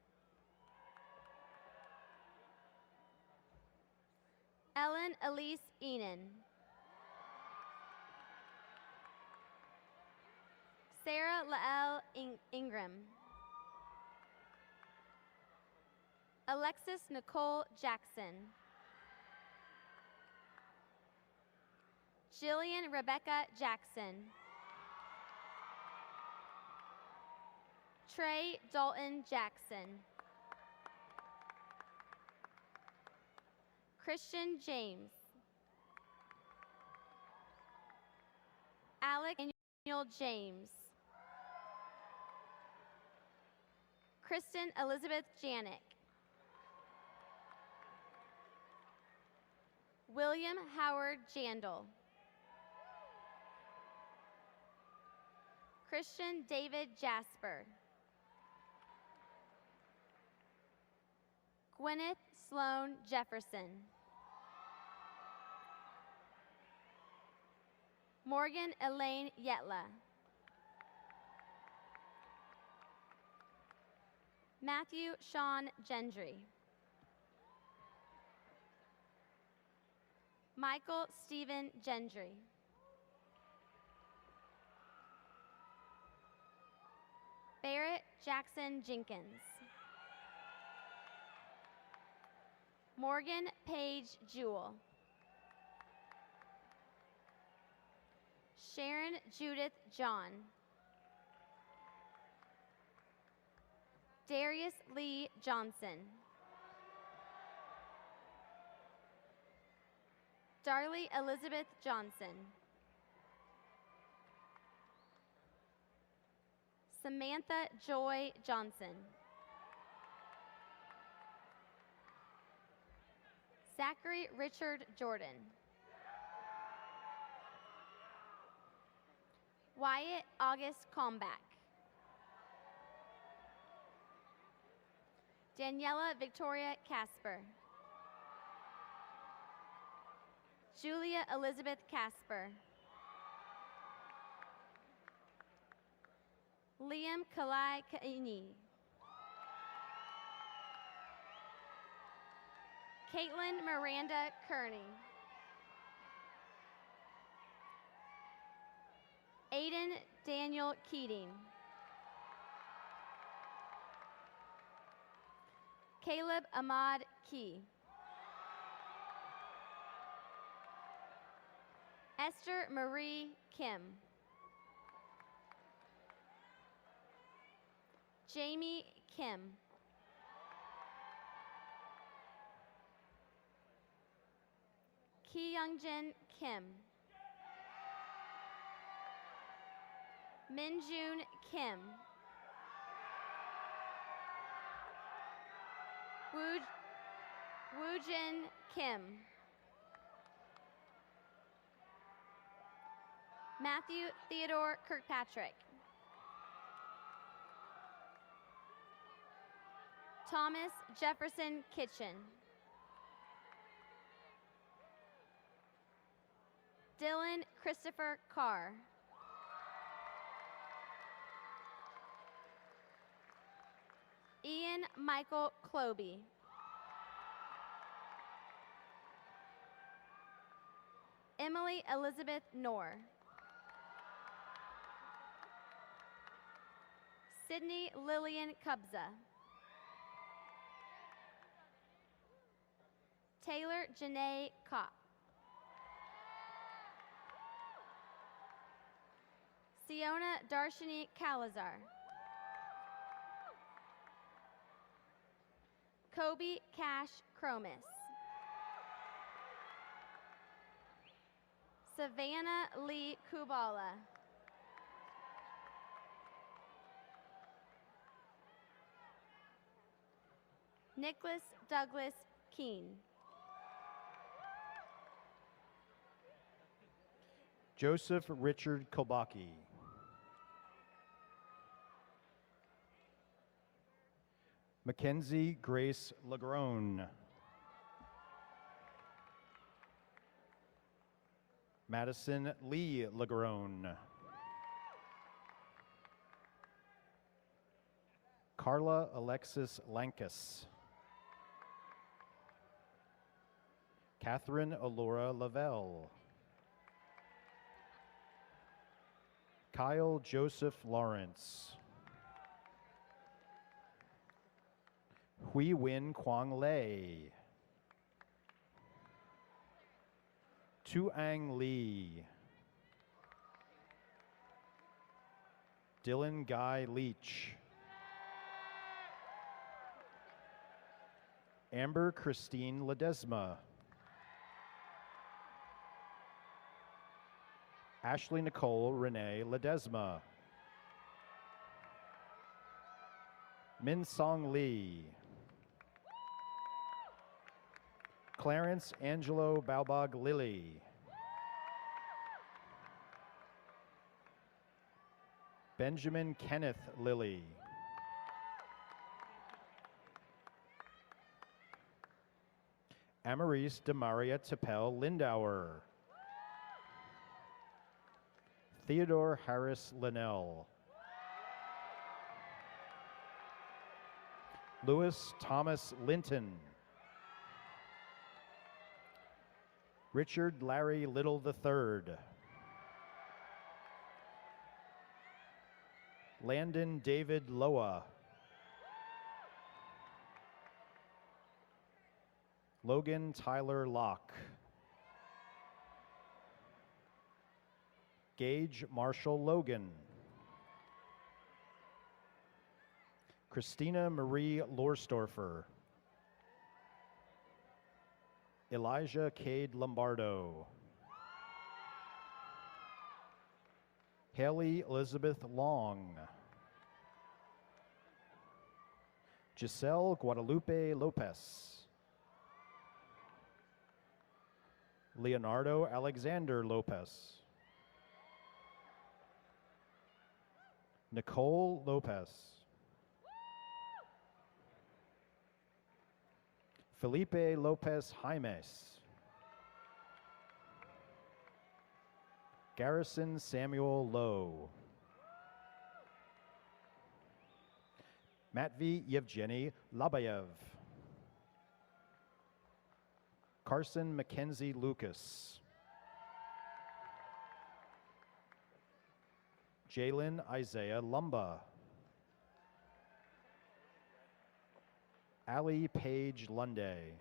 Ellen Elise Enan. Sarah Lael Ingram. Alexis Nicole Jackson. Jillian Rebecca Jackson. Trey Dalton Jackson. Christian James. Alec Daniel James. Kristen Elizabeth Janik. William Howard Jandal. Christian David Jasper. Gwyneth Sloan Jefferson. Morgan Elaine Yetla. Matthew Sean Gendry. Michael Stephen Gendry. Barrett Jackson Jenkins. Morgan Page Jewell. Sharon Judith John. Darius Lee Johnson. Darley Elizabeth Johnson. Samantha Joy Johnson. Zachary Richard Jordan. Wyatt August Kalmbach. Daniela Victoria Casper. Julia Elizabeth Casper. Liam Kalai Kaini. Caitlin Miranda Kearney. Aiden Daniel Keating. Caleb Ahmad Key. Esther Marie Kim. Jamie Kim. Ki Youngjin Kim. Minjun Kim. Woojin Kim. Matthew Theodore Kirkpatrick. Thomas Jefferson Kitchen. Dylan Christopher Carr. Ian Michael Cloby. Emily Elizabeth Knorr. Sydney Lillian Cubza. Taylor Janae Kopp. Siona Darshini Kalazar. Kobe Cash Cromis. Savannah Lee Kubala. Nicholas Douglas Keene. Joseph Richard Kobaki. Mackenzie Grace Lagrone. Madison Lee Lagrone. Carla Alexis Lankus. Catherine Alora Lavelle. Kyle Joseph Lawrence. Hui Win Quang Lei. Tuang Lee. Dylan Guy Leach. Amber Christine Ledesma. Ashley Nicole Renee Ledesma. Min Song Lee. Clarence Angelo Baubag Lilly. Benjamin Kenneth Lilly. Amaris Demaria Tapel Lindauer. Theodore Harris Linnell. Lewis Thomas Linton. Richard Larry Little III. Landon David Loa. Logan Tyler Locke. Gage Marshall Logan. Christina Marie Lorstorfer. Elijah Cade Lombardo. Haley Elizabeth Long. Giselle Guadalupe Lopez. Leonardo Alexander Lopez. Nicole Lopez. Felipe Lopez Jaimes. Garrison Samuel Lowe. Matvey Yevgeny Labayev. Carson Mackenzie Lucas. Jalen Isaiah Lumba. Allie Page Lunday.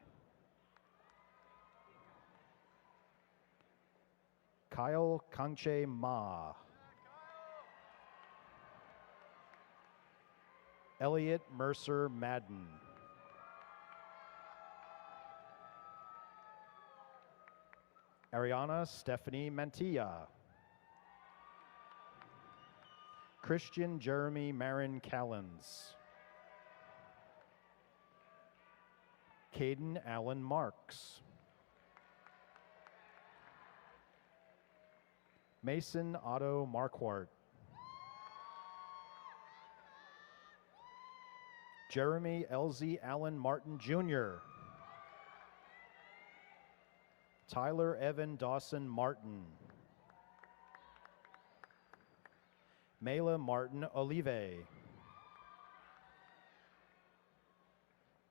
Kyle Kangche Ma. Elliot Mercer Madden. Ariana Stephanie Mantilla. Christian Jeremy Marin Callens. Caden Allen Marks. Mason Otto Marquardt. Jeremy Elsie Allen Martin Jr. Tyler Evan Dawson Martin. Mela Martin Olive.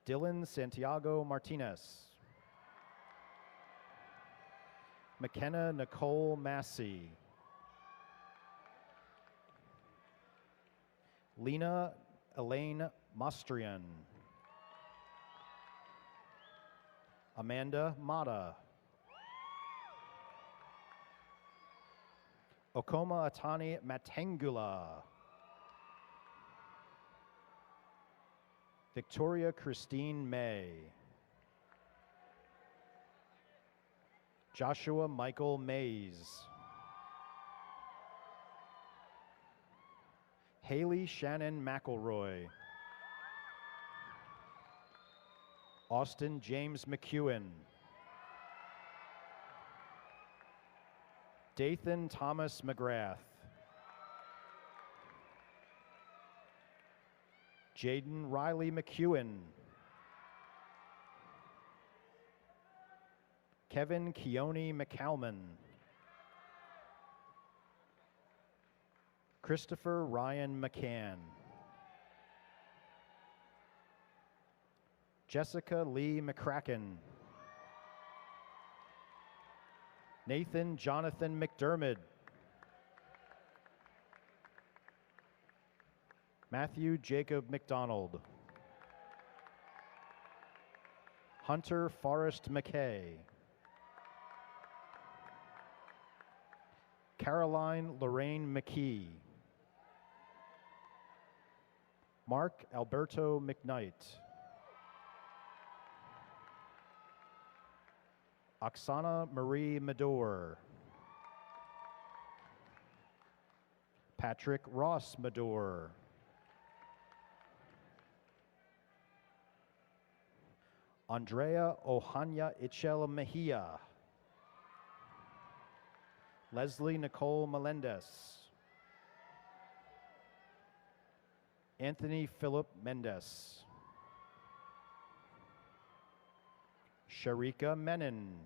Dylan Santiago Martinez. McKenna Nicole Massey. Lena Elaine Mostrian. Amanda Mata. Okoma Atani Matengula. Victoria Christine May. Joshua Michael Mays. Haley Shannon McElroy. Austin James McEwen. Dathan Thomas McGrath. Jaden Riley McEwen. Kevin Keone McCalman. Christopher Ryan McCann. Jessica Lee McCracken. Nathan Jonathan McDermott. Matthew Jacob McDonald. Hunter Forrest McKay. Caroline Lorraine McKee. Mark Alberto McKnight. Oksana Marie Medor. Patrick Ross Mador. Andrea Ohanya Ichel Mejia. Leslie Nicole Melendez. Anthony Philip Mendez. Sharika Menon.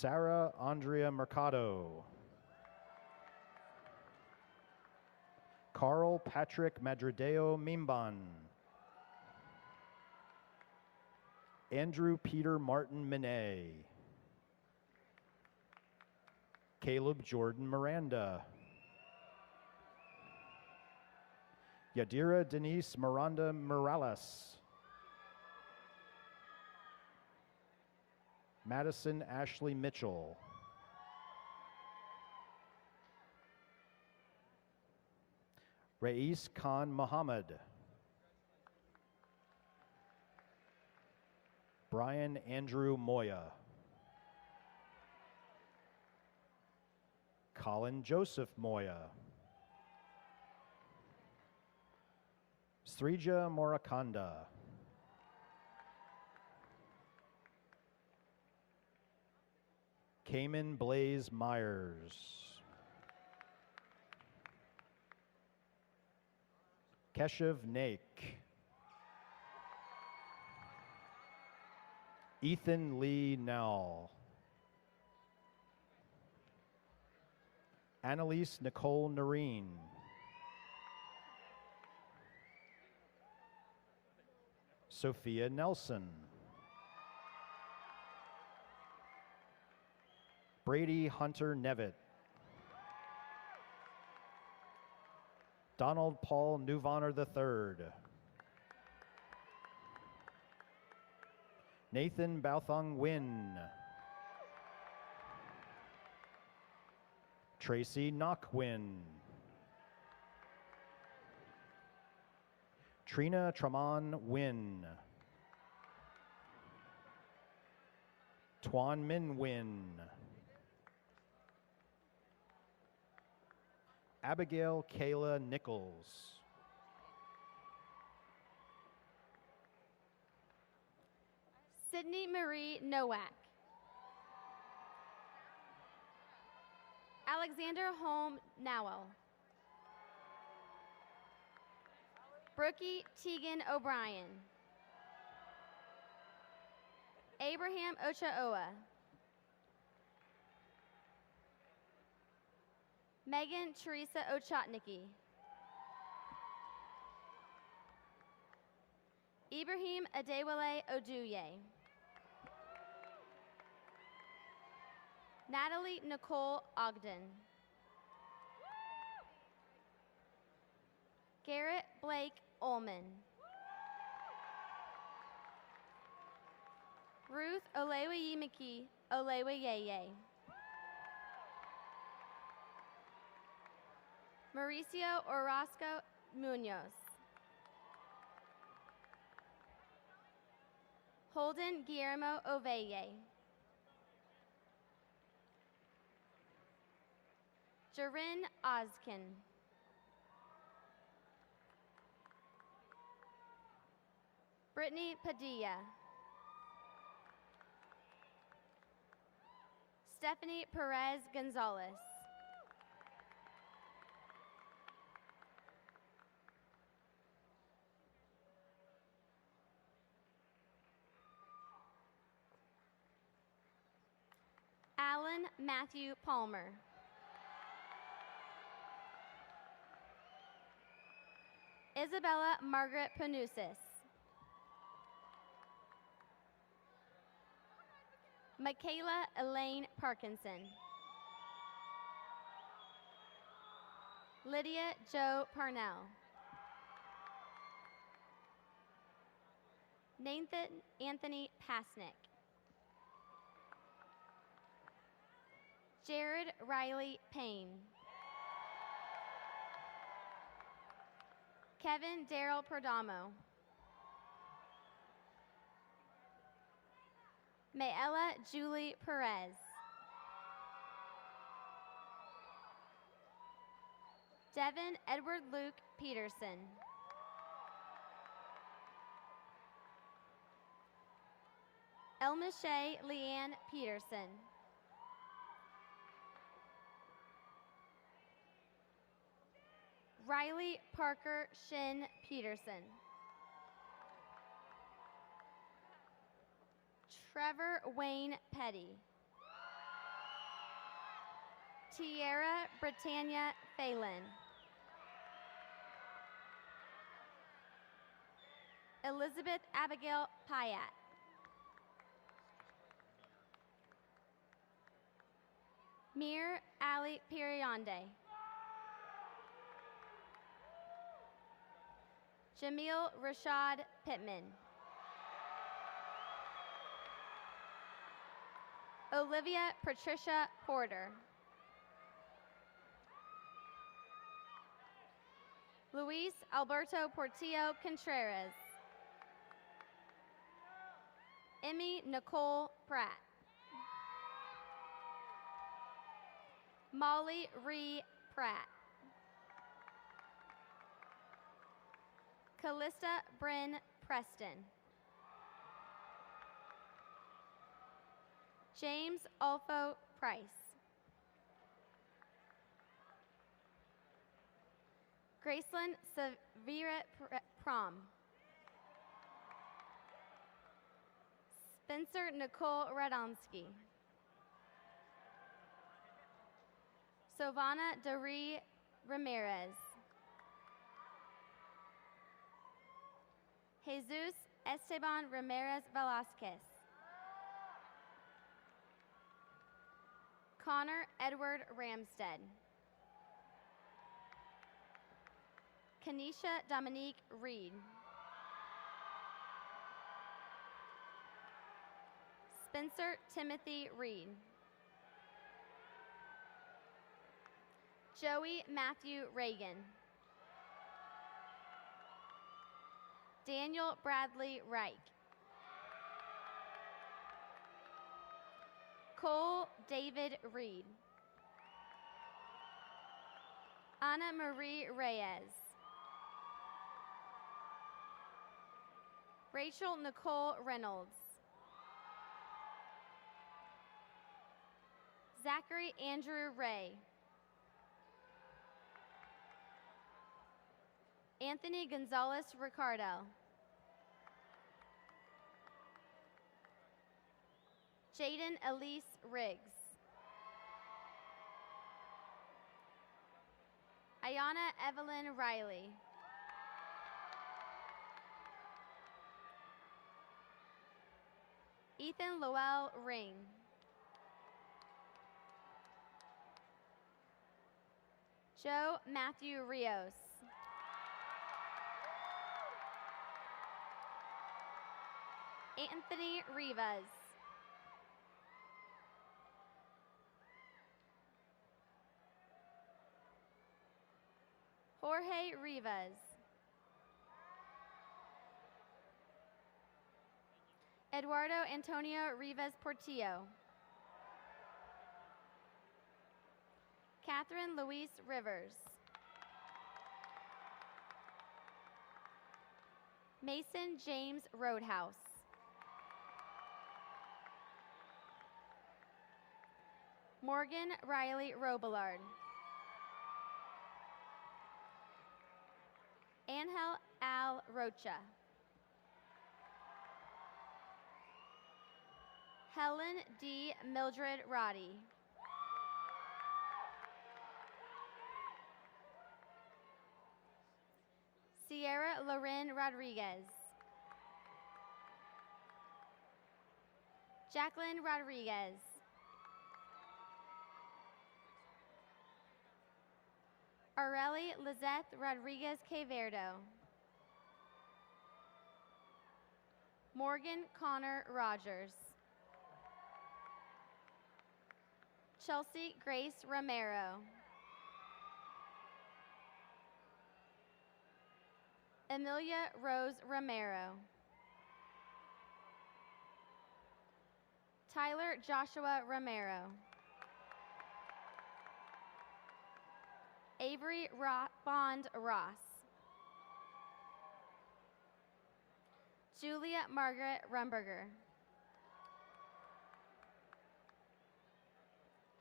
Sarah Andrea Mercado. Carl Patrick Madrideo Mimban. Andrew Peter Martin Minet. Caleb Jordan Miranda. Yadira Denise Miranda Morales. Madison Ashley Mitchell. Rais Khan Muhammad. Brian Andrew Moya. Colin Joseph Moya. Srija Morakanda. Cayman Blaze Myers. Keshav Naik. Ethan Lee Nowell. Annalise Nicole Noreen. Sophia Nelson. Brady Hunter Nevitt. Donald Paul Newvonner III. Nathan Bauthong Win. Tracy Knockwin. Trina Traman Win. Tuan Min Win. Abigail Kayla Nichols. Sydney Marie Nowak. Alexander Holm Nowell. Brookie Tegan O'Brien. Abraham Ochaoa. Megan Teresa Ochotnicki. Ibrahim Adewale Oduye. Natalie Nicole Ogden. Garrett Blake Ullman. Ruth Oleweyimiki Oleweyeye. Mauricio Orozco Munoz. Holden Guillermo Oveye. Jarin Ozkin. Brittany Padilla. Stephanie Perez Gonzalez. Alan Matthew Palmer. Isabella Margaret Panusis. Michaela Elaine Parkinson. Lydia Jo Parnell. Nathan Anthony Pasnick. Jared Riley Payne. Kevin Darrell Perdomo. Mayella Julie Perez. Devin Edward Luke Peterson. Elmiche Leanne Peterson. Riley Parker Shin Peterson. Trevor Wayne Petty. Tierra Britannia Phelan. Elizabeth Abigail Pyatt. Mir Ali Pirionde. Jamil Rashad Pittman. Olivia Patricia Porter. Luis Alberto Portillo Contreras. Emmy Nicole Pratt. Molly Ree Pratt. Callista Bryn Preston. James Alfo Price. Graceland Severa Prom. Spencer Nicole Radomski. Sovana Doree Ramirez. Jesus Esteban Ramirez Velasquez. Connor Edward Ramstead. Kanisha Dominique Reed. Spencer Timothy Reed. Joey Matthew Reagan. Daniel Bradley Reich. Cole David Reed. Anna Marie Reyes. Rachel Nicole Reynolds. Zachary Andrew Ray. Anthony Gonzalez Ricardo. Jaden Elise Riggs. Ayana Evelyn Riley. Ethan Lowell Ring. Joe Matthew Rios. Anthony Rivas. Jorge Rivas. Eduardo Antonio Rivas Portillo. Catherine Louise Rivers. Mason James Roadhouse. Morgan Riley Robillard. Angel Al Rocha. Helen D. Mildred Roddy. Sierra Loren Rodriguez. Jacqueline Rodriguez. Areli Lizeth Rodriguez Queverdo. Morgan Connor Rogers. Chelsea Grace Romero. Emilia Rose Romero. Tyler Joshua Romero. Avery Bond Ross. Julia Margaret Rumberger.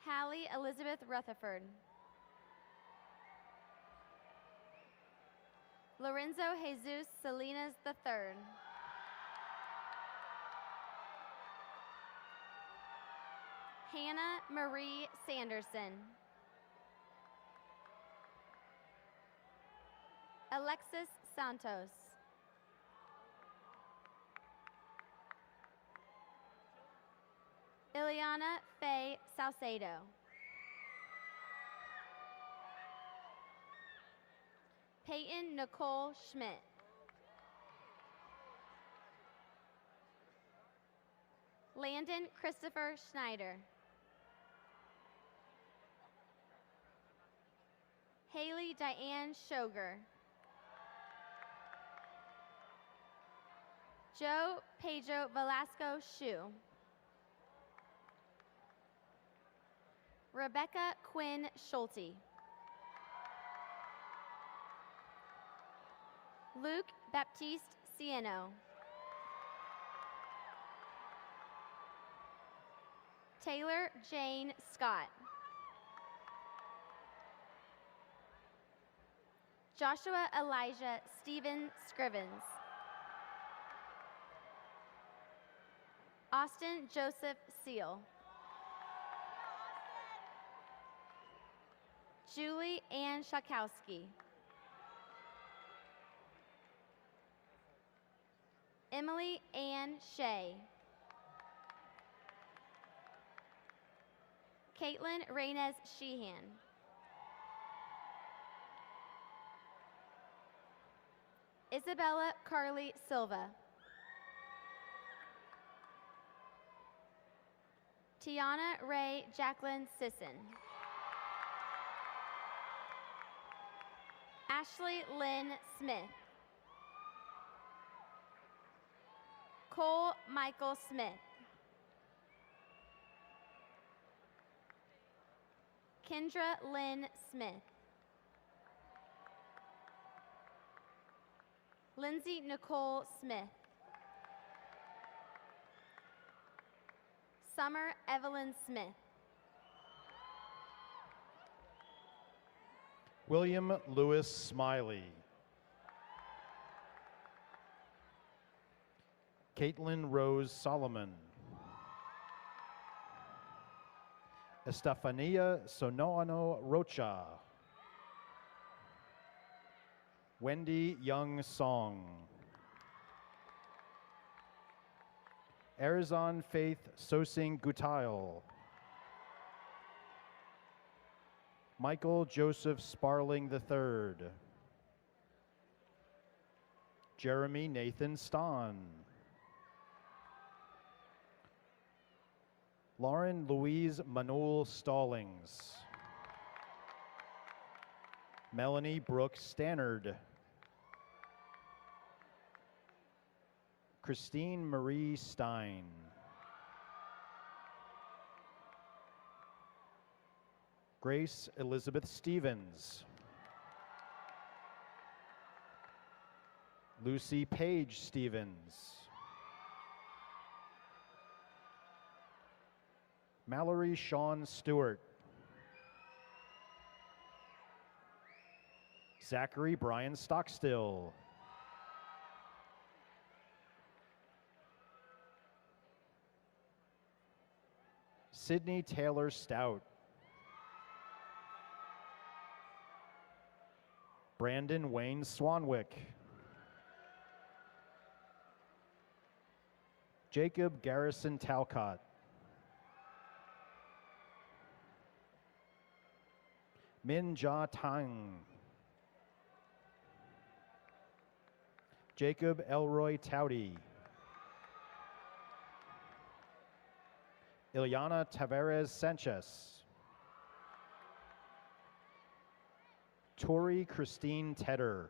Hallie Elizabeth Rutherford. Lorenzo Jesus Salinas III. Hannah Marie Sanderson. Alexis Santos. Ileana Faye Salcedo. Peyton Nicole Schmidt. Landon Christopher Schneider. Haley Diane Shoger. Joe Pedro Velasco Shu. Rebecca Quinn Schulte. Luke Baptiste Cieno. Taylor Jane Scott. Joshua Elijah Stephen Scrivens. Austin Joseph Seal. Julie Ann Shakowski. Emily Ann Shea. Caitlin Reynes Sheehan. Isabella Carly Silva. Tiana Ray Jacqueline Sisson. Ashley Lynn Smith. Cole Michael Smith. Kendra Lynn Smith. Lindsay Nicole Smith. Summer Evelyn Smith. William Lewis Smiley. Caitlin Rose Solomon. Estefania Sonoano Rocha. Wendy Young Song. Arizon Faith Sosing Gutail. Michael Joseph Sparling III. Jeremy Nathan Stahn. Lauren Louise Manuel Stallings. Melanie Brooke Stannard. Christine Marie Stein. Grace Elizabeth Stevens. Lucy Page Stevens. Mallory Sean Stewart. Zachary Brian Stockstill. Sydney Taylor Stout. Brandon Wayne Swanwick. Jacob Garrison Talcott. Min Ja Tang. Jacob Elroy Towdy. Ilyana Tavares Sanchez. Tori Christine Tedder.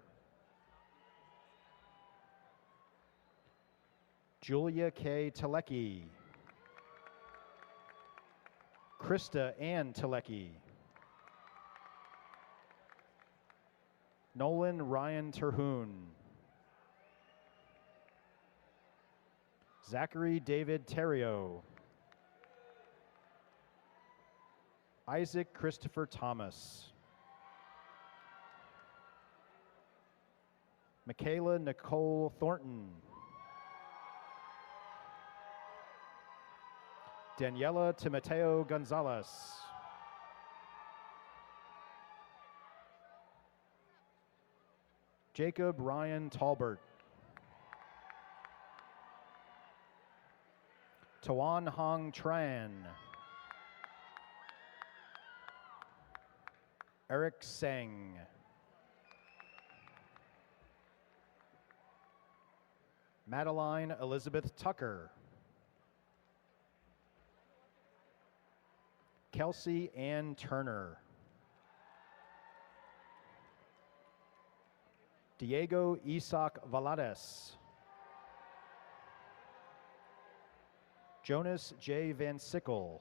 Julia K. Telecki. Krista Ann Telecki. Nolan Ryan Terhune. Zachary David Terrio. Isaac Christopher Thomas. Michaela Nicole Thornton. Daniela Timoteo Gonzalez. Jacob Ryan Talbert. Tawan Hong Tran. Eric Seng. Madeline Elizabeth Tucker. Kelsey Ann Turner. Diego Isaac Valadez. Jonas J. Van Sickle.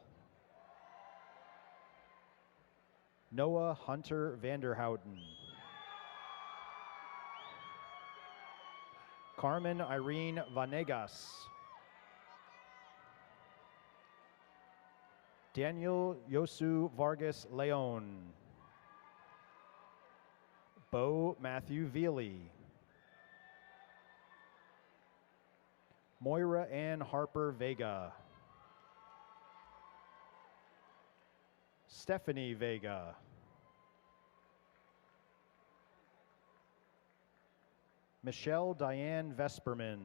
Noah Hunter Vanderhouten. Carmen Irene Vanegas. Daniel Yosu Vargas Leon. Bo Matthew Veely. Moira Ann Harper Vega. Stephanie Vega. Michelle Diane Vesperman.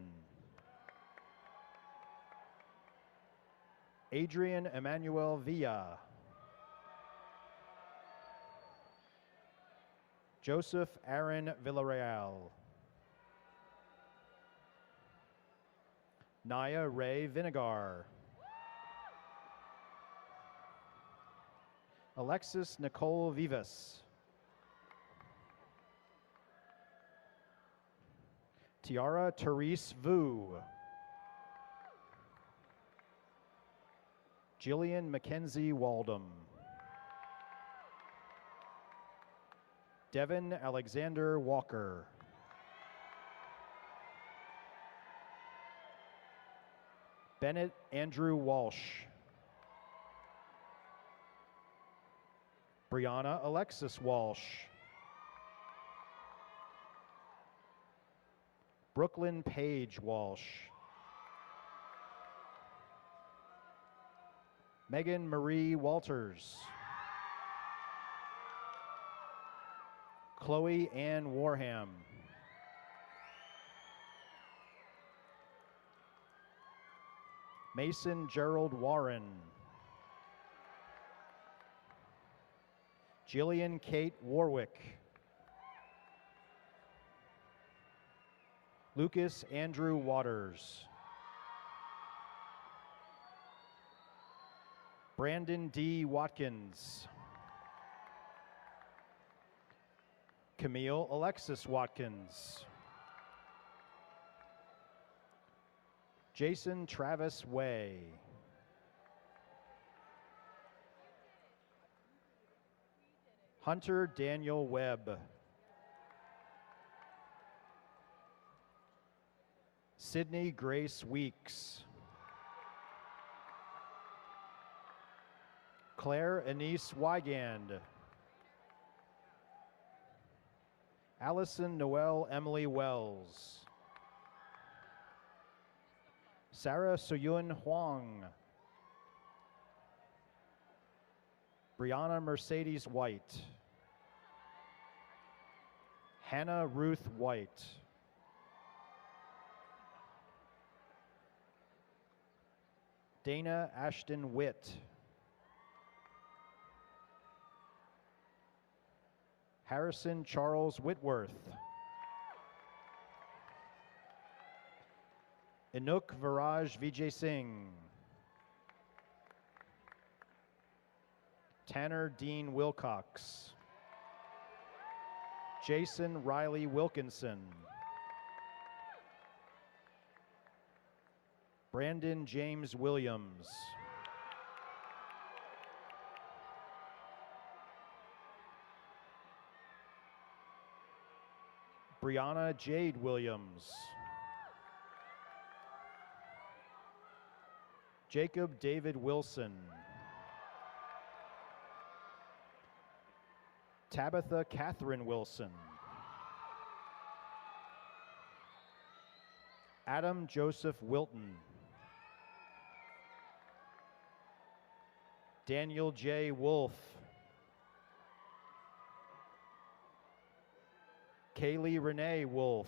Adrian Emmanuel Villa. Joseph Aaron Villarreal. Naya Ray Vinegar. Alexis Nicole Vivas. Tiara Therese Vu. Jillian Mackenzie Waldom. Devin Alexander Walker. Bennett Andrew Walsh. Brianna Alexis Walsh. Brooklyn Paige Walsh. Megan Marie Walters. Chloe Ann Warham. Mason Gerald Warren. Jillian Kate Warwick. Lucas Andrew Waters. Brandon D. Watkins. Camille Alexis Watkins. Jason Travis Way. Hunter Daniel Webb. Sydney Grace Weeks. Claire Anise Wygand. Allison Noel Emily Wells. Sarah Soyun Huang. Brianna Mercedes White. Hannah Ruth White. Dana Ashton Witt. Harrison Charles Whitworth. Inuk Viraj Vijay Singh. Tanner Dean Wilcox. Jason Riley Wilkinson. Brandon James Williams. Brianna Jade Williams. Jacob David Wilson. Tabitha Catherine Wilson. Adam Joseph Wilton. Daniel J. Wolf. Kaylee Renee Wolf.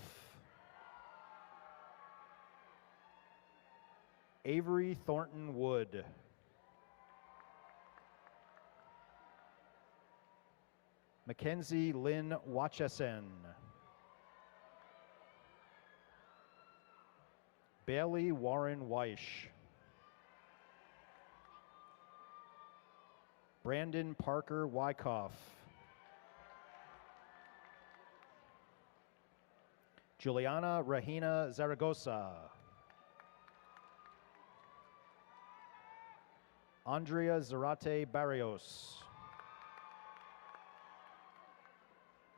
Avery Thornton Wood. Mackenzie Lynn Wacheson. Bailey Warren Weish. Brandon Parker Wyckoff. Juliana Rahina Zaragoza. Andrea Zarate Barrios.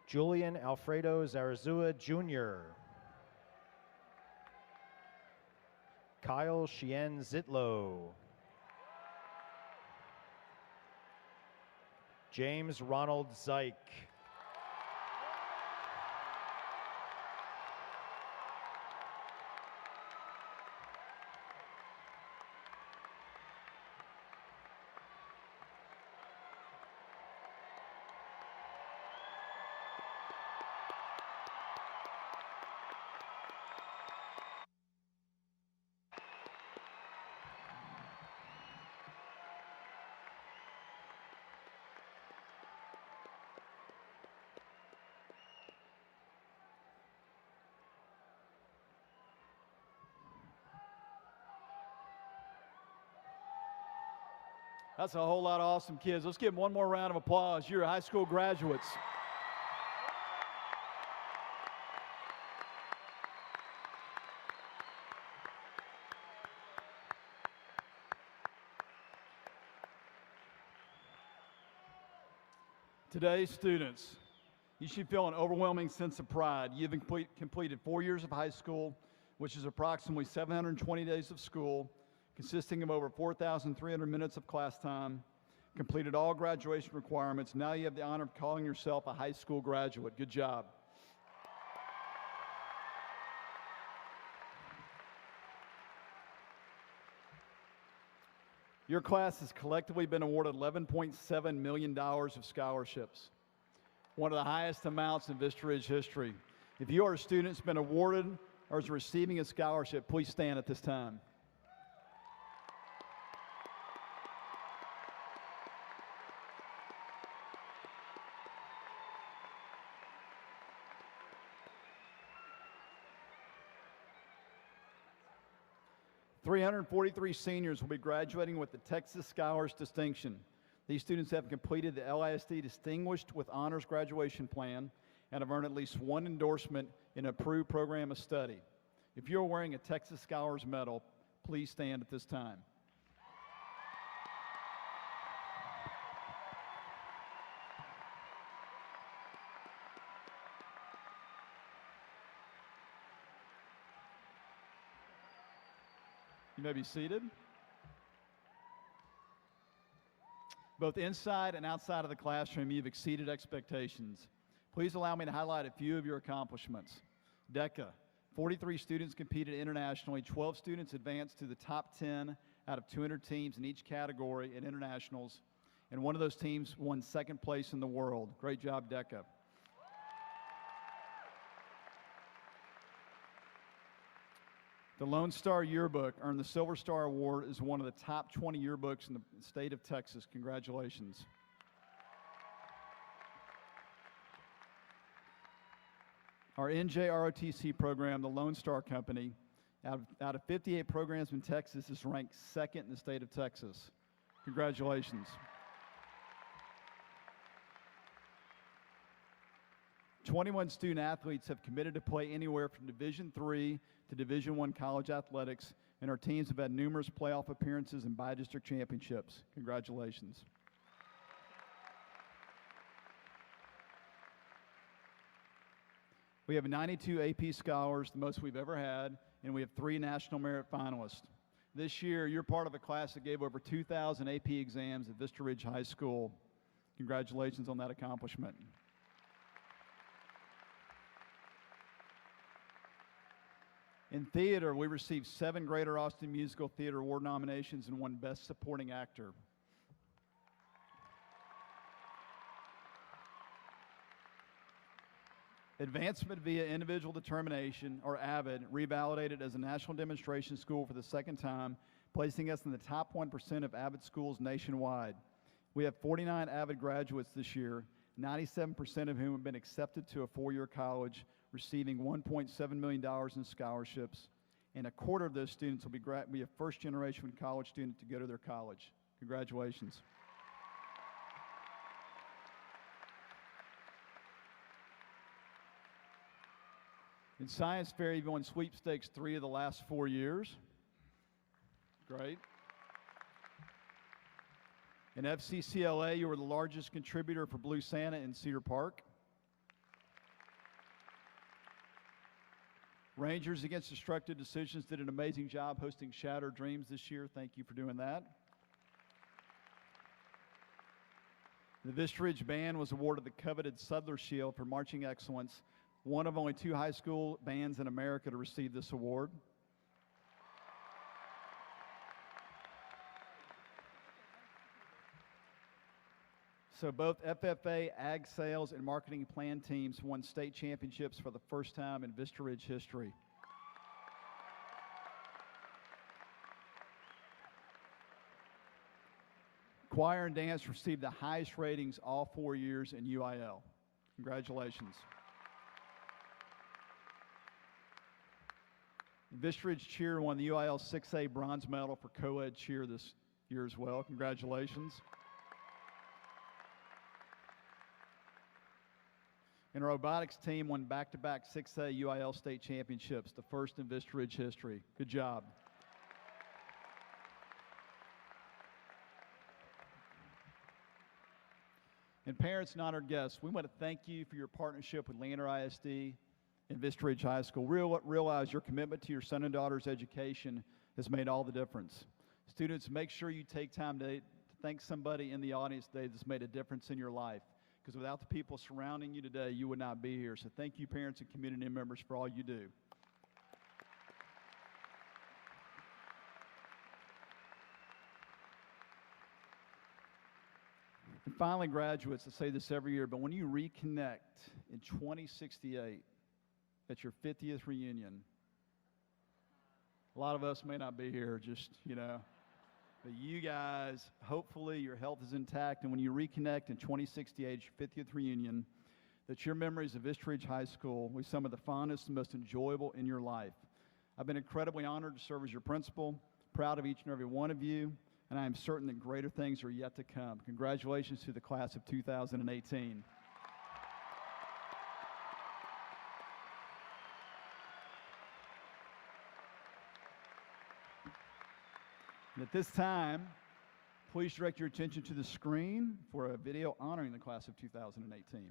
Julian Alfredo Zarazua Jr. Kyle Shien Zitlow. James Ronald Zeich. That's a whole lot of awesome kids. Let's give them one more round of applause. You're high school graduates. Today's students, you should feel an overwhelming sense of pride. You've completed 4 years of high school, which is approximately 720 days of school, consisting of over 4,300 minutes of class time, completed all graduation requirements. Now you have the honor of calling yourself a high school graduate. Good job. Your class has collectively been awarded $11.7 million of scholarships, one of the highest amounts in Vista Ridge history. If you are a student that's been awarded or is receiving a scholarship, please stand at this time. "343 seniors will be graduating with the Texas Scholars Distinction. These students have completed the LISD Distinguished with Honors graduation plan and have earned at least one endorsement in an approved program of study. If you're wearing a Texas Scholars Medal, please stand at this time. You may be seated. Both inside and outside of the classroom, you've exceeded expectations. Please allow me to highlight a few of your accomplishments. DECA, 43 students competed internationally, 12 students advanced to the top 10 out of 200 teams in each category at internationals, and one of those teams won second place in the world. Great job, DECA. The Lone Star Yearbook earned the Silver Star Award as one of the top 20 yearbooks in the state of Texas. Congratulations. Our NJROTC program, the Lone Star Company, out of 58 programs in Texas, is ranked second in the state of Texas. Congratulations. 21 student athletes have committed to play anywhere from Division III to Division I college athletics, and our teams have had numerous playoff appearances and bi-district championships. Congratulations. We have 92 AP Scholars, the most we've ever had, and we have 3 National Merit finalists. This year, you're part of a class that gave over 2,000 AP exams at Vista Ridge High School. Congratulations on that accomplishment. In theater, we received 7 Greater Austin Musical Theater Award nominations and won Best Supporting Actor. Advancement via Individual Determination, or AVID, revalidated as a national demonstration school for the second time, placing us in the top 1% of AVID schools nationwide. We have 49 AVID graduates this year, 97% of whom have been accepted to a 4-year college, receiving $1.7 million in scholarships, and a quarter of those students will be a first-generation college student to go to their college. Congratulations. In science fair, you've won sweepstakes 3 of the last 4 years. Great. In FCCLA, you were the largest contributor for Blue Santa in Cedar Park. Rangers Against Destructive Decisions did an amazing job hosting Shattered Dreams this year. Thank you for doing that. The Vista Ridge Band was awarded the coveted Sudler Shield for marching excellence, one of only 2 high school bands in America to receive this award. So both FFA, Ag Sales, and Marketing Plan teams won state championships for the first time in Vista Ridge history. Choir and dance received the highest ratings all 4 years in UIL. Congratulations. Vista Ridge Cheer won the UIL 6A bronze medal for co-ed cheer this year as well. Congratulations. And our robotics team won back-to-back 6A UIL state championships, the first in Vista Ridge history. Good job. And parents and honored guests, we want to thank you for your partnership with Lander ISD and Vista Ridge High School. Realize your commitment to your son and daughter's education has made all the difference. Students, make sure you take time to thank somebody in the audience today that's made a difference in your life, because without the people surrounding you today, you would not be here. So thank you, parents and community members, for all you do. And finally, graduates, I say this every year, but when you reconnect in 2068 at your 50th reunion, a lot of us may not be here, just, but you guys, hopefully your health is intact, and when you reconnect in 2068, your 50th reunion, that your memories of Vista Ridge High School will be some of the fondest and most enjoyable in your life. I've been incredibly honored to serve as your principal, proud of each and every one of you, and I am certain that greater things are yet to come. Congratulations to the class of 2018. And at this time, please direct your attention to the screen for a video honoring the class of 2018.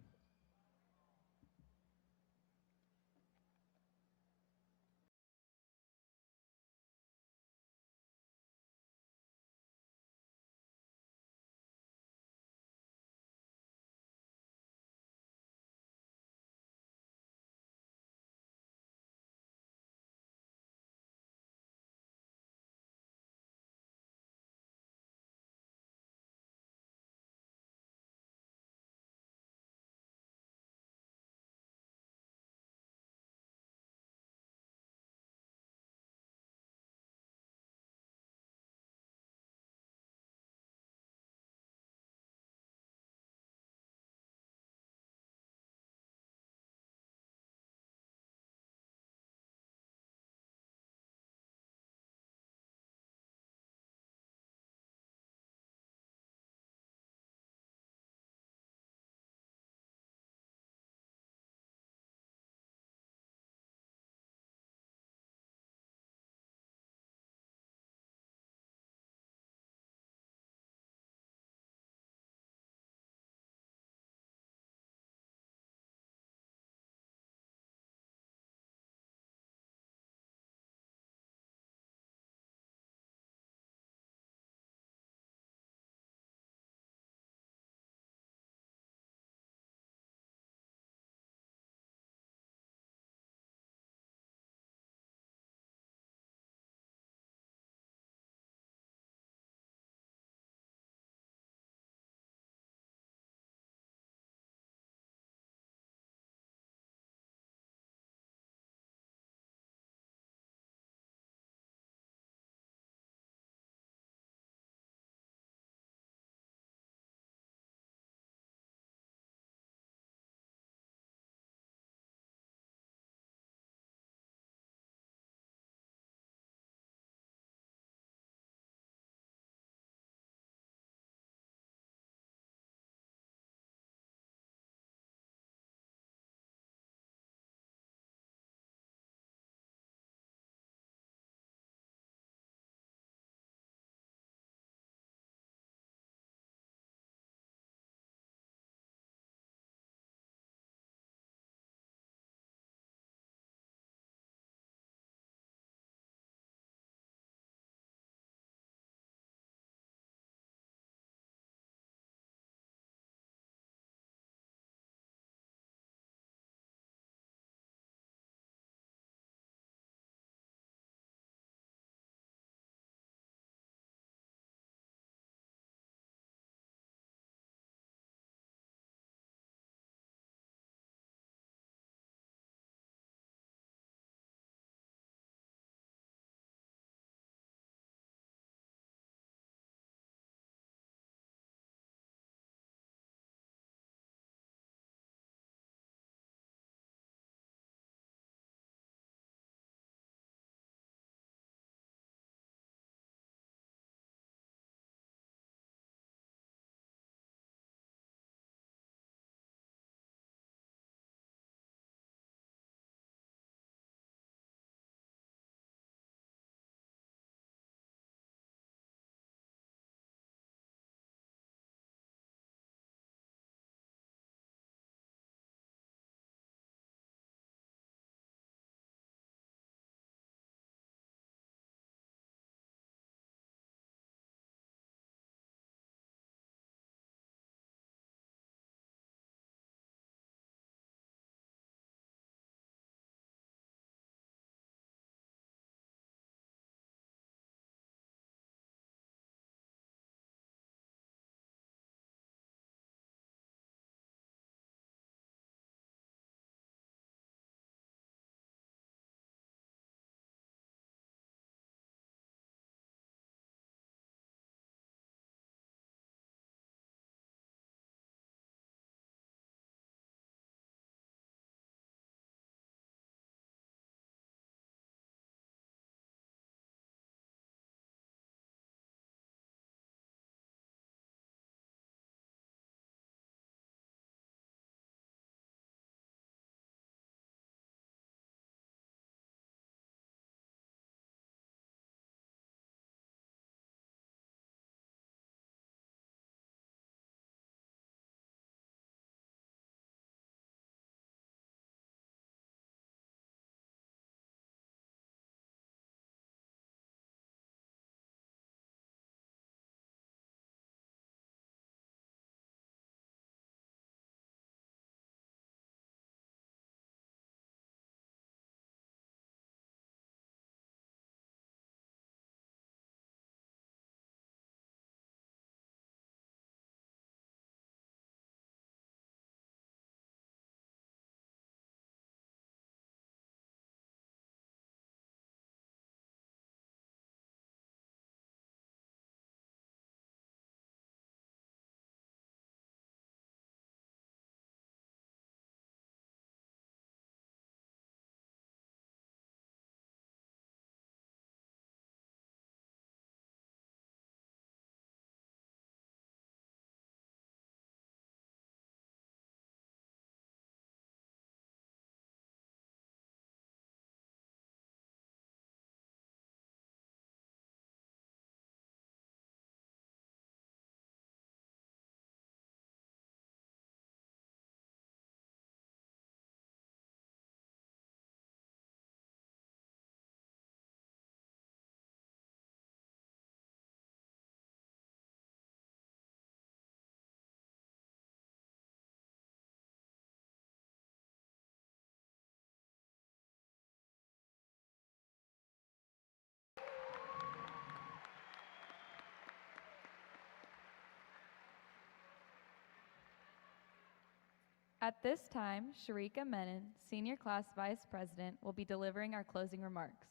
At this time, Sharika Menon, Senior Class Vice President, will be delivering our closing remarks.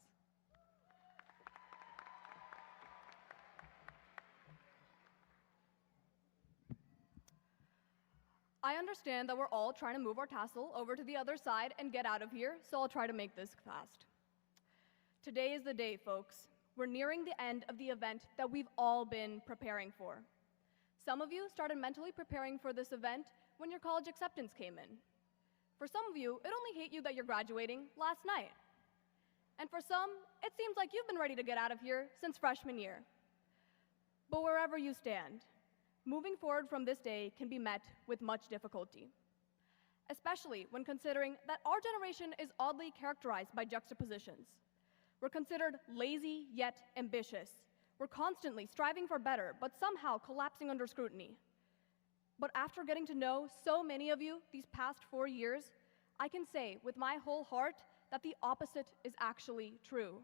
I understand that we're all trying to move our tassel over to the other side and get out of here, so I'll try to make this fast. Today is the day, folks. We're nearing the end of the event that we've all been preparing for. Some of you started mentally preparing for this event when your college acceptance came in. For some of you, it only hit you that you're graduating last night. And for some, it seems like you've been ready to get out of here since freshman year. But wherever you stand, moving forward from this day can be met with much difficulty, especially when considering that our generation is oddly characterized by juxtapositions. We're considered lazy yet ambitious. We're constantly striving for better, but somehow collapsing under scrutiny. But after getting to know so many of you these past 4 years, I can say with my whole heart that the opposite is actually true.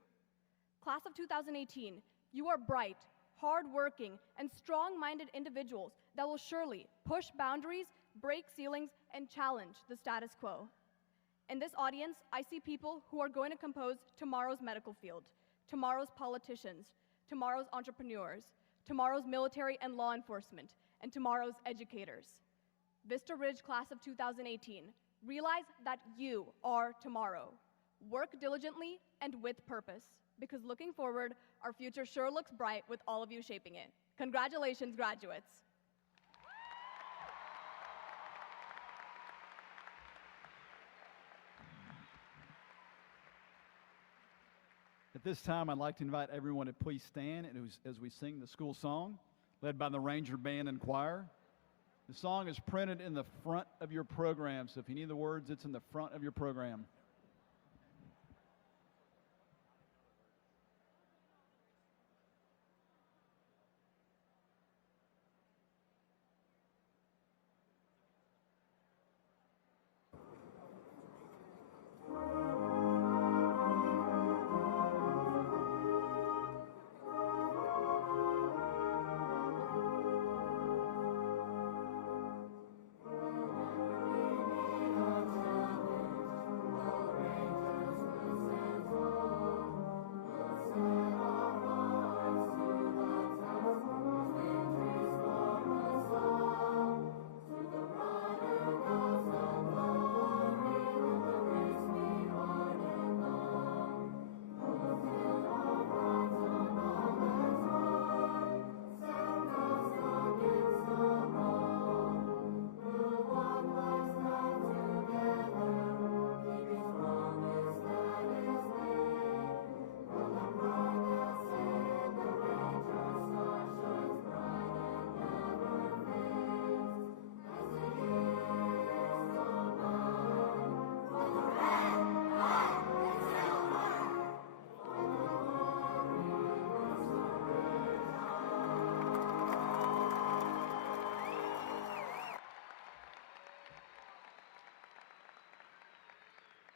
Class of 2018, you are bright, hardworking, and strong-minded individuals that will surely push boundaries, break ceilings, and challenge the status quo. In this audience, I see people who are going to compose tomorrow's medical field, tomorrow's politicians, tomorrow's entrepreneurs, tomorrow's military and law enforcement, and tomorrow's educators. Vista Ridge Class of 2018, realize that you are tomorrow. Work diligently and with purpose, because looking forward, our future sure looks bright with all of you shaping it. Congratulations, graduates. At this time, I'd like to invite everyone to please stand as we sing the school song, led by the Ranger Band and Choir. The song is printed in the front of your program, so if you need the words, it's in the front of your program.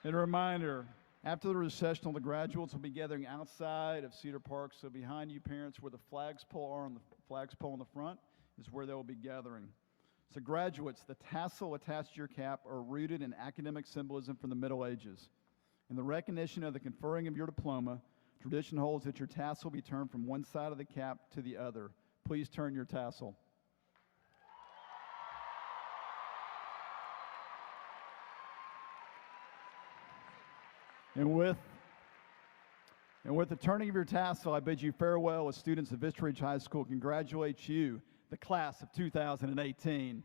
And a reminder, after the recessional, the graduates will be gathering outside of Cedar Park. So behind you, parents, where the flagpole are on the flagpole in the front is where they will be gathering. So graduates, the tassel attached to your cap are rooted in academic symbolism from the Middle Ages. In the recognition of the conferring of your diploma, tradition holds that your tassel be turned from one side of the cap to the other. Please turn your tassel. And with the turning of your tassel, I bid you farewell as students of Vista Ridge High School. Congratulate you, the class of 2018.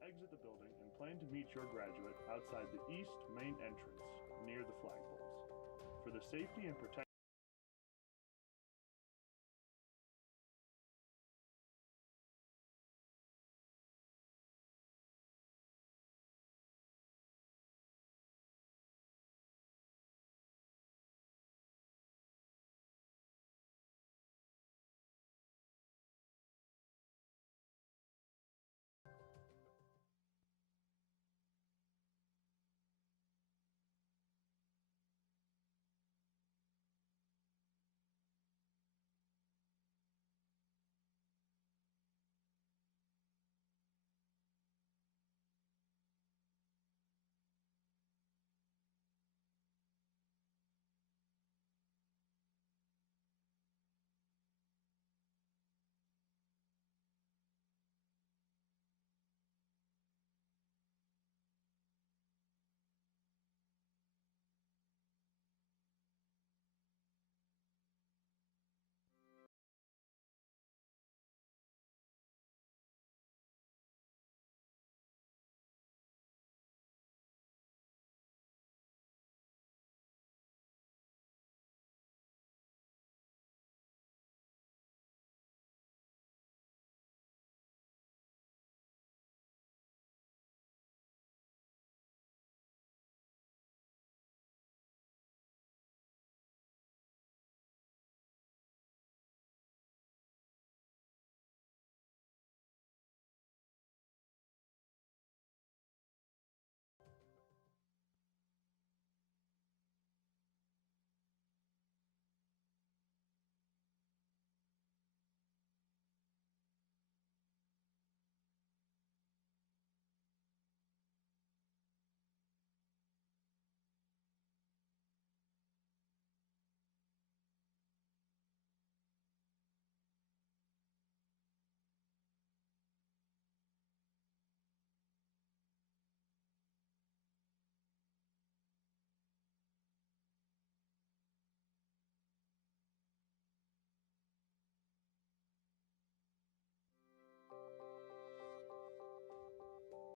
exit the building and plan to meet your graduate outside the east main entrance near the flagpoles. For the safety and protection